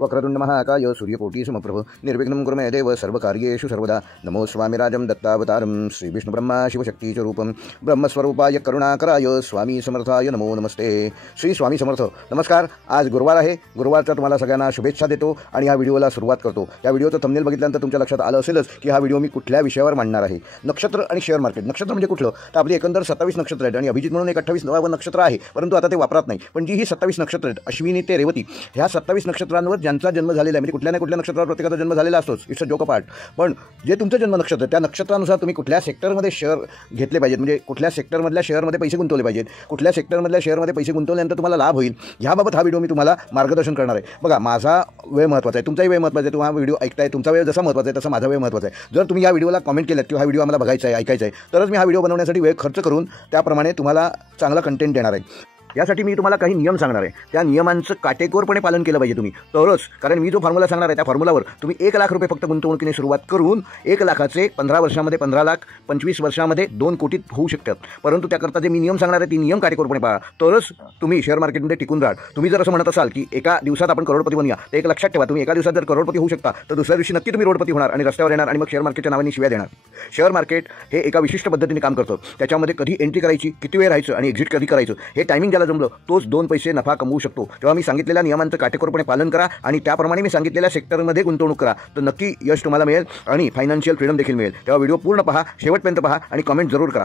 वक्रतुंड महाकाय सूर्यकोटी समप्रभ निर्विघ्नं कुरु मे देव सर्वकार्येषु सर्वदा. नमो स्वामिराजं दत्तावतारं श्री विष्णु ब्रह्मा शिवशक्तीस्वरूपं ब्रह्मस्वरूपाय करुणाकराय स्वामी समर्थाय नमो नमस्ते. श्री स्वामी समर्थ. नमस्कार. आज गुरुवार आहे. गुरुवारच्या तुम्हाला सगळ्यांना शुभेच्छा देतो आणि या व्हिडिओला सुरुवात करतो. या व्हिडिओचं थंबनेल बघितल्यानंतर तुमच्या लक्षात आलं असेलच की हा व्हिडिओ मी कुठल्या विषयावर मांडणार आहे. नक्षत्र आणि शेअर मार्केट. नक्षत्र म्हणजे कुठलं तर आपली एकंदर 27 नक्षत्र आहेत आणि अभिजित म्हणून एक 28 नक्षत्र आहे, परंतु आता ते वापरात नाही. पण जी ही 27 नक्षत्र आहेत अश्विनी ते रेवती ह्या 27 नक्षत्रांवर ज्यांचा जन्म झालेला आहे, म्हणजे कुठल्या ना कुठल्या नक्षत्रावर प्रत्येकाचा जन्म झालेला असतोच. It's a joke part. पण जे तुमचं जन्म नक्षत्र त्या नक्षत्रानुसार तुम्ही कुठल्या सेक्टरमध्ये शेअर घेतले पाहिजेत, म्हणजे कुठल्या सेक्टरमधल्या शेअरमध्ये पैसे गुंतवले पाहिजेत, कुठल्या सेक्टरमधल्या शेअरमध्ये पैसे गुंतवल्यानंतर तुम्हाला लाभ होईल ह्याबाबत हा व्हिडिओ मी तुम्हाला मार्गदर्शन करणार आहे. बघा, माझा वेळ महत्त्वाचा आहे, तुमचाही वेळ महत्त्वाचा आहे. तुम्ही हा व्हिडिओ ऐकताय, तुमचा वेळ जसा महत्त्वाचा आहे तसा माझा वेळ महत्त्वाचा आहे. जर तुम्ही या व्हिडिओला कमेंट केलं किंवा हा व्हिडिओ आम्हाला बघायचा आहे, ऐकायचा आहे, तरच मी हा व्हिडिओ बनवण्यासाठी वेळ खर्च करून त्याप्रमाणे तुम्हाला चांगला कंटेंट देणार आहे. यासाठी मी तुम्हाला काही नियम सांगणार आहे. त्या नियमांचं काटेकोरपणे पालन केलं पाहिजे तुम्ही, तरच. कारण मी जो फॉर्म्युला सांगणार आहे त्या फॉर्म्युलावर तुम्ही 1 लाख रुपये फक्त गुंतवणुकीने सुरुवात करून 1 लाखाचे 15 वर्षामध्ये 15 लाख, 25 वर्षामध्ये 2 कोटी होऊ शकतात. परंतु त्याकरता जे मी नियम सांगणार आहे ती नियम काटेकोरपणे पहा, तरच तुम्ही शेअर मार्केटमध्ये टिकून राहाल. तुम्ही जर असं म्हणत असाल की एका दिवसात आपण करोडपती बनूया, तर एक लक्षात ठेवा, तुम्ही एका दिवसात जर करोडपती होऊ शकता तर दुसऱ्या दिवशी नक्की तुम्ही रोडपती होणार आणि रस्त्यावर येणार आणि मग शेअर मार्केटच्या नावाने शिव्या देणार. शेअर मार्केट हे एका विशिष्ट पद्धतीने काम करतं. त्याच्यामध्ये कधी एंट्री करायची, किती वेळ राहायचं आणि एक्झिट कधी करायचं, हे टायमिंग ज्याला जमलं तोच 2 पैसे नफा कमवू शकतो. तेव्हा मी सांगितलेल्या नियमांचं काटेकोरपणे पालन करा आणि त्याप्रमाणे मी सांगितलेल्या सेक्टरमध्ये गुंतवणूक करा, तर नक्की यश तुम्हाला मिळेल आणि फायनान्शियल फ्रीडम देखील मिळेल. तेव्हा व्हिडिओ पूर्ण पहा, शेवटपर्यंत पहा आणि कमेंट जरूर करा.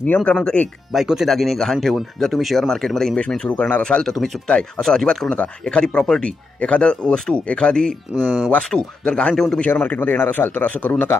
नियम क्रमांक 1, बायकोचे दागिने गहाण ठेवून जर तुम्ही शेअर मार्केटमध्ये इन्व्हेस्टमेंट सुरू करणार असाल तर तुम्ही चुकताय. असं अजिबात करू नका. एखादी प्रॉपर्टी, एखादं वस्तू, एखादी वास्तू जर गहाण ठेवून तुम्ही शेअर मार्केटमध्ये येणार असाल तर असं करू नका.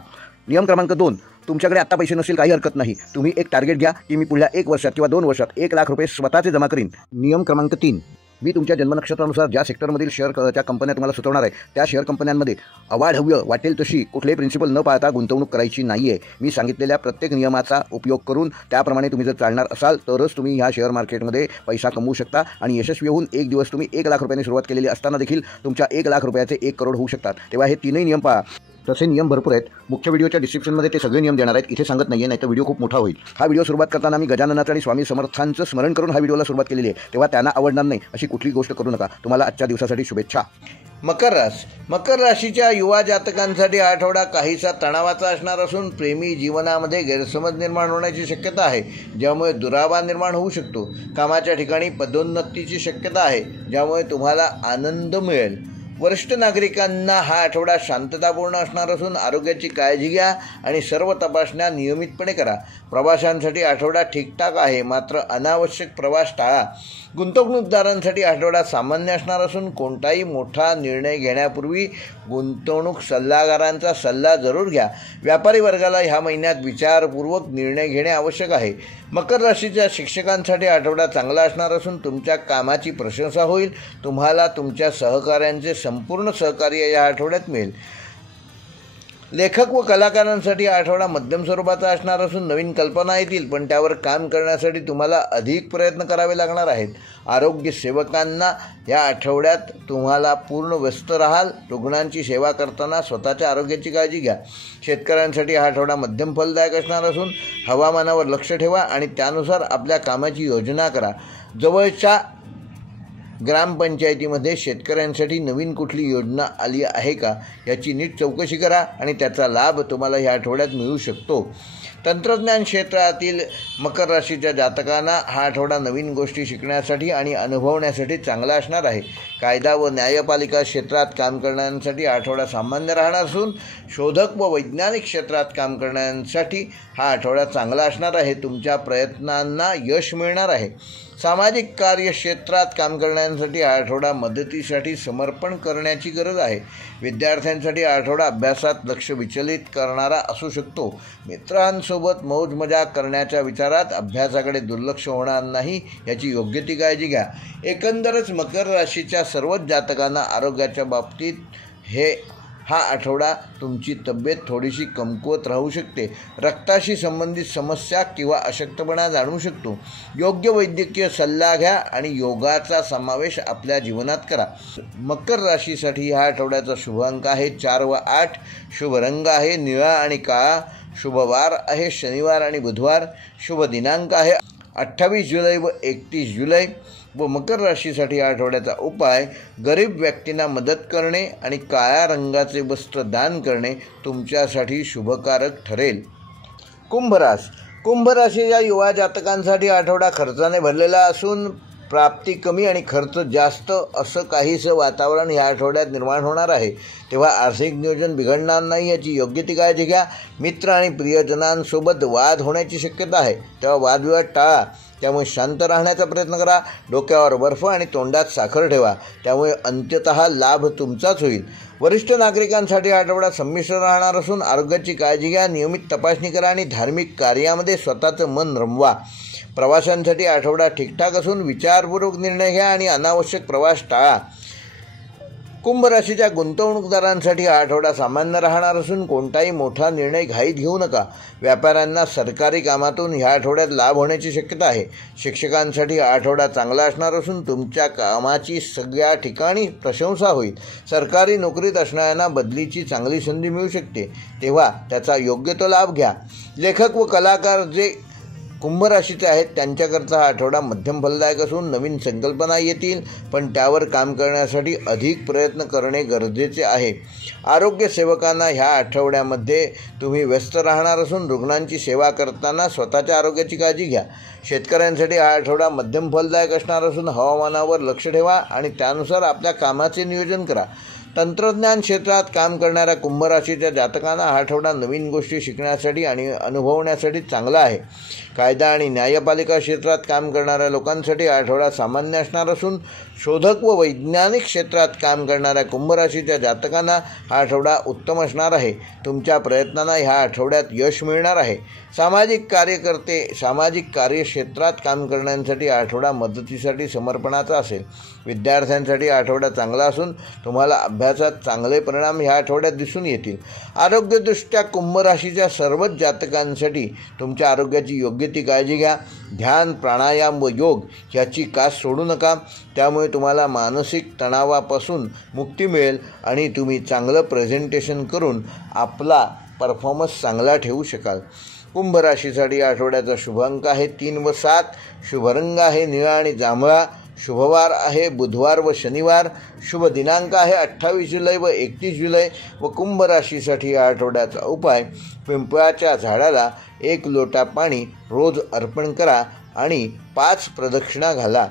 नियम क्रमांक 2, तुमच्याकडे आता पैसे नसतील काही हरकत नाही. तुम्ही एक टार्गेट घ्या की मी पुढल्या 1 वर्षात किंवा 2 वर्षात 1 लाख रुपये स्वतःचे जमा करीन. नियम क्रमांक 3, मी तुमच्या जन्मनक्षत्रानुसार ज्या सेक्टरमधील त्या कंपन्या तुम्हाला सुचवणार आहे त्या शेअर कंपन्यांमध्ये अवाढव्य वाटेल तशी कुठलेही प्रिन्सिपल न पाळता गुंतवणूक करायची नाही आहे. मी सांगितलेल्या प्रत्येक नियमाचा उपयोग करून त्याप्रमाणे तुम्ही जर चालणार असाल तरच तुम्ही ह्या शेअर मार्केटमध्ये पैसा कमवू शकता आणि यशस्वी होऊन एक दिवस तुम्ही 1 लाख रुपयांनी सुरुवात केलेली असताना देखील तुमच्या 1 लाख रुपयाचे 1 करोड होऊ शकतात. तेव्हा हे 3ही नियम पहा. तसे नियम भरपूर आहेत. मुख्य व्हिडिओच्या डिस्क्रिप्शनमध्ये ते सगळे नियम देणार आहेत. इथे सांगत नाही आहे, नाही तर व्हिडिओ खूप मोठा होईल. हा व्हिडिओ सुरुवात करताना मी गजाननाचं आणि स्वामी समर्थांचं स्मरण करून हा व्हिडिओला सुरुवात केलेली आहे. तेव्हा त्यांना आवडणार नाही अशी कुठली गोष्ट करू नका. तुम्हाला आजच्या दिवसासाठी शुभेच्छा. मकर राशीच्या युवा जातकांसाठी हा आठवडा काहीसा तणावाचा असणार असून प्रेमी जीवनामध्ये गैरसमज निर्माण होण्याची शक्यता आहे, ज्यामुळे दुरावा निर्माण होऊ शकतो. कामाच्या ठिकाणी पदोन्नतीची शक्यता आहे, ज्यामुळे तुम्हाला आनंद मिळेल. वरिष्ठ नागरिकांना हा आठवडा शांततापूर्ण असणार असून आरोग्याची काळजी घ्या आणि सर्व तपासण्या नियमितपणे करा. प्रवाशांसाठी आठवडा ठीकठाक आहे, मात्र अनावश्यक प्रवास टाळा. गुंतवणूकदारांसाठी आठवडा सामान्य असणार असून कोणताही मोठा निर्णय घेण्यापूर्वी गुंतवणूक सल्लागारांचा सल्ला जरूर घ्या. व्यापारी वर्गाला ह्या महिन्यात विचारपूर्वक निर्णय घेणे आवश्यक आहे. मकर राशीच्या शिक्षकांसाठी आठवडा चांगला असणार असून तुमच्या कामाची प्रशंसा होईल. तुम्हाला तुमच्या सहकाऱ्यांचे संपूर्ण सहकार्य या आठवड्यात मिळेल. लेखक व कलाकारांसाठी आठवडा मध्यम स्वरूपाचा असणार असून नवीन कल्पना येतील, पण त्यावर काम करण्यासाठी तुम्हाला अधिक प्रयत्न करावे लागणार आहेत. आरोग्य सेवकांना या आठवड्यात तुम्हाला पूर्ण व्यस्त राहाल. रुग्णांची सेवा करताना स्वतःच्या आरोग्याची काळजी घ्या. शेतकऱ्यांसाठी हा आठवडा मध्यम फलदायक असणार असून हवामानावर लक्ष ठेवा आणि त्यानुसार आपल्या कामाची योजना करा. जवळच्या ग्रामपंचायतीमध्ये शेतकऱ्यांसाठी नवीन कुठली योजना आली आहे का याची नीट चौकशी करा आणि त्याचा लाभ तुम्हाला ह्या आठवड्यात मिळू शकतो. तंत्रज्ञान क्षेत्रातील मकर राशीच्या जातकांना हा आठवडा नवीन गोष्टी शिकण्यासाठी आणि अनुभवण्यासाठी चांगला असणार आहे. कायदा व न्यायपालिका क्षेत्रात काम करण्यासाठी आठवडा सामान्य राहणार असून शोधक व वैज्ञानिक क्षेत्रात काम करण्यासाठी हा आठवडा चांगला असणार आहे. तुमच्या प्रयत्नांना यश मिळणार आहे. सामाजिक कार्यक्षेत्रात काम करण्यासाठी हा आठवडा मदतीसाठी समर्पण करण्याची गरज आहे. विद्यार्थ्यांसाठी हा आठवडा अभ्यासात लक्ष विचलित करणारा असू शकतो. मित्रांसोबत मौज मजा करण्याच्या विचारात अभ्यासाकडे दुर्लक्ष होणार नाही याची योग्य ती काळजी घ्या. एकंदरच मकर राशीच्या सर्वच जातकांना आरोग्याच्या बाबतीत हा आठवडा तुमची तब्येत थोडीशी कमकुवत राहू शकते. रक्ताशी संबंधित समस्या किंवा अशक्तपणा जाणवू शकतो. योग्य वैद्यकीय सल्ला घ्या आणि योगाचा समावेश आपल्या जीवनात करा. मकर राशीसाठी ह्या आठवड्याचा शुभ अंक आहे 4 व 8. शुभ रंग आहे निळा आणि काळा. शुभ वार आहे शनिवार आणि बुधवार. शुभ दिनांक आहे 28 जुलै व 31 जुलै. व मकर राशीसाठी आठवड्याचा उपाय गरीब व्यक्तींना मदत करणे आणि काळ्या रंगाचे वस्त्र दान करणे तुमच्यासाठी शुभकारक ठरेल. कुंभ राशीच्या युवा जातकांसाठी आठवडा खर्चाने भरलेला असून प्राप्ती कमी आणि खर्च जास्त असं काहीसं वातावरण या आठवड्यात निर्माण होणार आहे. तेव्हा आर्थिक नियोजन बिघडणार नाही याची योग्य ती काळजी घ्या. मित्र आणि प्रियजनांसोबत वाद होण्याची शक्यता आहे, तेव्हा वादविवाद टाळा. त्यामुळे शांत राहण्याचा प्रयत्न करा. डोक्यावर बर्फ आणि तोंडात साखर ठेवा, त्यामुळे अंत्यतः लाभ तुमचाच होईल. वरिष्ठ नागरिकांसाठी आठवडा संमिश्र राहणार असून आरोग्याची काळजी घ्या. नियमित तपासणी करा आणि धार्मिक कार्यामध्ये स्वतःचं मन रमवा. प्रवाशांसाठी आठवडा ठीकठाक असून विचारपूर्वक निर्णय घ्या आणि अनावश्यक प्रवास टाळा. कुंभ राशीच्या गुंतवणूकदारांसाठी हा आठवडा सामान्य राहणार असून कोणताही मोठा निर्णय घाईत घेऊ नका. व्यापाऱ्यांना सरकारी कामातून ह्या आठवड्यात लाभ होण्याची शक्यता आहे. शिक्षकांसाठी हा आठवडा चांगला असणार असून तुमच्या कामाची सगळ्या ठिकाणी प्रशंसा होईल. सरकारी नोकरीत असणाऱ्यांना बदलीची चांगली संधी मिळू शकते, तेव्हा त्याचा योग्य तो लाभ घ्या. लेखक व कलाकार जे कुंभ राशीचे आहेत त्यांच्याकरता हा आठवडा मध्यम फलदायक असून नवीन संकल्पना येतील, पण त्यावर काम करण्यासाठी अधिक प्रयत्न करणे गरजेचे आहे. आरोग्य सेवकांना ह्या आठवड्यामध्ये तुम्ही व्यस्त राहणार असून रुग्णांची सेवा करताना स्वतःच्या आरोग्याची काळजी घ्या. शेतकऱ्यांसाठी हा आठवडा मध्यम फलदायक असणार असून हवामानावर लक्ष ठेवा आणि त्यानुसार आपल्या कामाचे नियोजन करा. तंत्रज्ञान क्षेत्रात काम करणाऱ्या कुंभ राशीच्या जातकांना हा आठवडा नवीन गोष्टी शिकण्यासाठी आणि अनुभवण्यासाठी चांगला आहे. कायदा आणि न्यायपालिका क्षेत्रात काम करणाऱ्या लोकांसाठी हा आठवडा सामान्य असणार असून शोधक व वैज्ञानिक क्षेत्रात काम करणाऱ्या कुंभ राशीच्या जातकांना हा आठवडा उत्तम असणार आहे. तुमच्या प्रयत्नांना ह्या आठवड्यात यश मिळणार आहे. सामाजिक कार्यकर्ते सामाजिक कार्यक्षेत्रात काम करण्यासाठी हा आठवडा मदतीसाठी समर्पणाचा असेल. विद्यार्थ्यांसाठी हा आठवडा चांगला असून तुम्हाला अभ्यासात चांगले परिणाम ह्या आठवड्यात दिसून येतील. आरोग्यदृष्ट्या कुंभ राशीच्या सर्वच जातकांसाठी तुमच्या आरोग्याची योग्य ती काळजी घ्या. ध्यान, प्राणायाम व योग ह्याची कास सोडू नका. त्यामुळे तुम्हाला मानसिक तणावापासून मुक्ती मिळेल आणि तुम्ही चांगलं प्रेझेंटेशन करून आपला परफॉर्मन्स चांगला ठेवू शकाल. कुंभ राशीसाठी आठवड्याचा शुभ अंक आहे 3 व 7. शुभ रंग आहे निळा आणि जांभळा. शुभवार आहे बुधवार व शनिवार. शुभ दिनांक आहे 28 जुलै व 31 जुलै. व कुंभ राशीसाठी या आठवड्याचा उपाय, पिंपळाच्या झाडाला 1 लोटा पाणी रोज अर्पण करा आणि 5 प्रदक्षिणा घाला.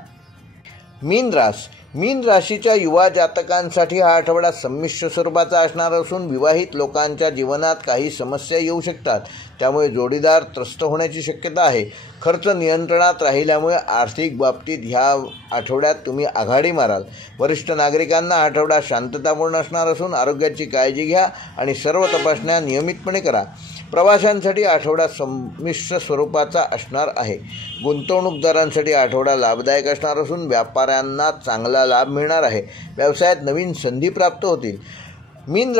मीन राशीच्या युवा जातकांसाठी हा आठवडा संमिश्र स्वरूपाचा असणार असून विवाहित लोकांच्या जीवनात काही समस्या येऊ शकतात, त्यामुळे जोडीदार त्रस्त होण्याची शक्यता आहे. खर्च नियंत्रणात राहिल्यामुळे आर्थिक बाबतीत ह्या आठवड्यात तुम्ही आघाडी माराल. वरिष्ठ नागरिकांना हा आठवडा शांततापूर्ण असणार असून आरोग्याची काळजी घ्या आणि सर्व तपासण्या नियमितपणे करा. प्रवाशांसाठी आठवडा संमिश्र स्वरूपाचा असणार आहे. गुंतवणूकदारांसाठी आठवडा लाभदायक असणार असून व्यापाऱ्यांना चांगला लाभ मिळणार आहे. व्यवसायात नवीन संधी प्राप्त होतील. मीन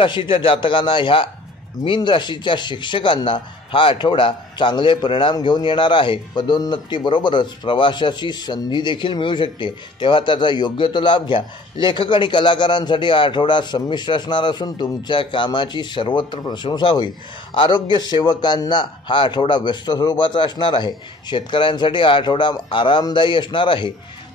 राशीच्या शिक्षकांना हा आठवडा चांगले परिणाम घेऊन येणार आहे. पदोन्नतीबरोबरच प्रवासाची संधी देखील मिळू शकते, तेव्हा त्याचा योग्य तो लाभ घ्या. लेखक आणि कलाकारांसाठी हा आठवडा संमिश्र असणार असून तुमच्या कामाची सर्वत्र प्रशंसा होईल. आरोग्य सेवकांना हा आठवडा व्यस्त स्वरूपाचा असणार आहे. शेतकऱ्यांसाठी हा आठवडा आरामदायी असणार आहे.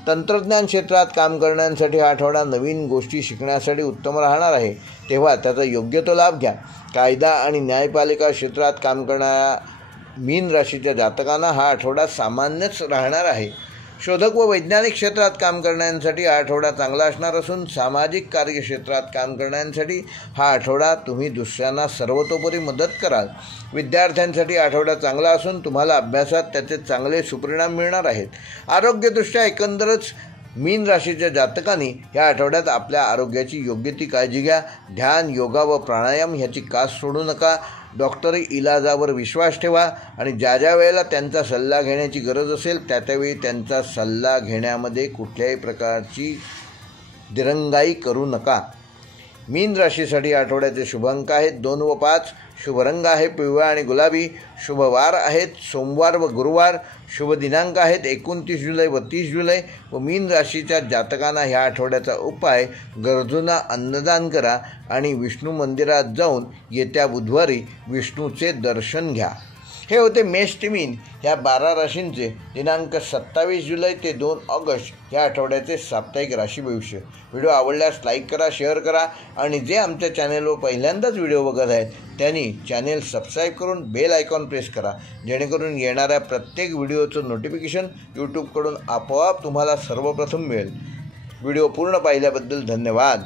तंत्रज्ञान क्षेत्रात काम करण्यासाठी हा आठवडा नवीन गोष्टी शिकण्यासाठी उत्तम राहणार आहे, तेव्हा त्याचा योग्य तो लाभ घ्या. कायदा आणि न्यायपालिका क्षेत्रात काम करणाऱ्या मीन राशीच्या जातकांना हा आठवडा सामान्यच राहणार आहे. शोधक व वैज्ञानिक क्षेत्रात काम करण्यासाठी हा आठवडा चांगला असणार असून सामाजिक कार्यक्षेत्रात काम करण्यासाठी हा आठवडा तुम्ही दुसऱ्यांना सर्वतोपरी मदत कराल. विद्यार्थ्यांसाठी आठवडा चांगला असून तुम्हाला अभ्यासात त्याचे चांगले सुपरिणाम मिळणार आहेत. आरोग्यदृष्ट्या एकंदरच मीन राशीच्या जातकांनी या आठवड्यात आपल्या आरोग्याची योग्य ती काळजी घ्या. ध्यान, योगा व प्राणायाम ह्याची कास सोडू नका. डॉक्टरी इलाजावर विश्वास ठेवा आणि ज्या ज्या वेळेला त्यांचा सल्ला घेण्याची गरज असेल त्या त्यावेळी त्यांचा सल्ला घेण्यामध्ये कुठल्याही प्रकारची दिरंगाई करू नका. मीन राशीसाठी आठवड्याचे शुभ अंक आहेत 2 व 5. शुभ रंग आहे पिवळा आणि गुलाबी. शुभ वार आहेत सोमवार व गुरुवार. शुभ दिनांक आहेत 29 जुलै व 30 जुलै. व मीन राशीच्या जातकांना ह्या आठवड्याचा उपाय, गरजूंना अन्नदान करा आणि विष्णू मंदिरात जाऊन येत्या बुधवारी विष्णूचे दर्शन घ्या. हे होते मेष ते मीन ह्या 12 राशींचे दिनांक 27 जुलै ते 2 ऑगस्ट या आठवड्याचे साप्ताहिक राशी भविष्य. व्हिडिओ आवडल्यास लाईक करा, शेअर करा आणि जे आमच्या चॅनेलवर पहिल्यांदाच व्हिडिओ बघत आहेत त्यांनी चॅनेल सबस्क्राईब करून बेल आयकॉन प्रेस करा, जेणेकरून येणाऱ्या प्रत्येक व्हिडिओचं नोटिफिकेशन यूट्यूबकडून आपोआप तुम्हाला सर्वप्रथम मिळेल. व्हिडिओ पूर्ण पाहिल्याबद्दल धन्यवाद.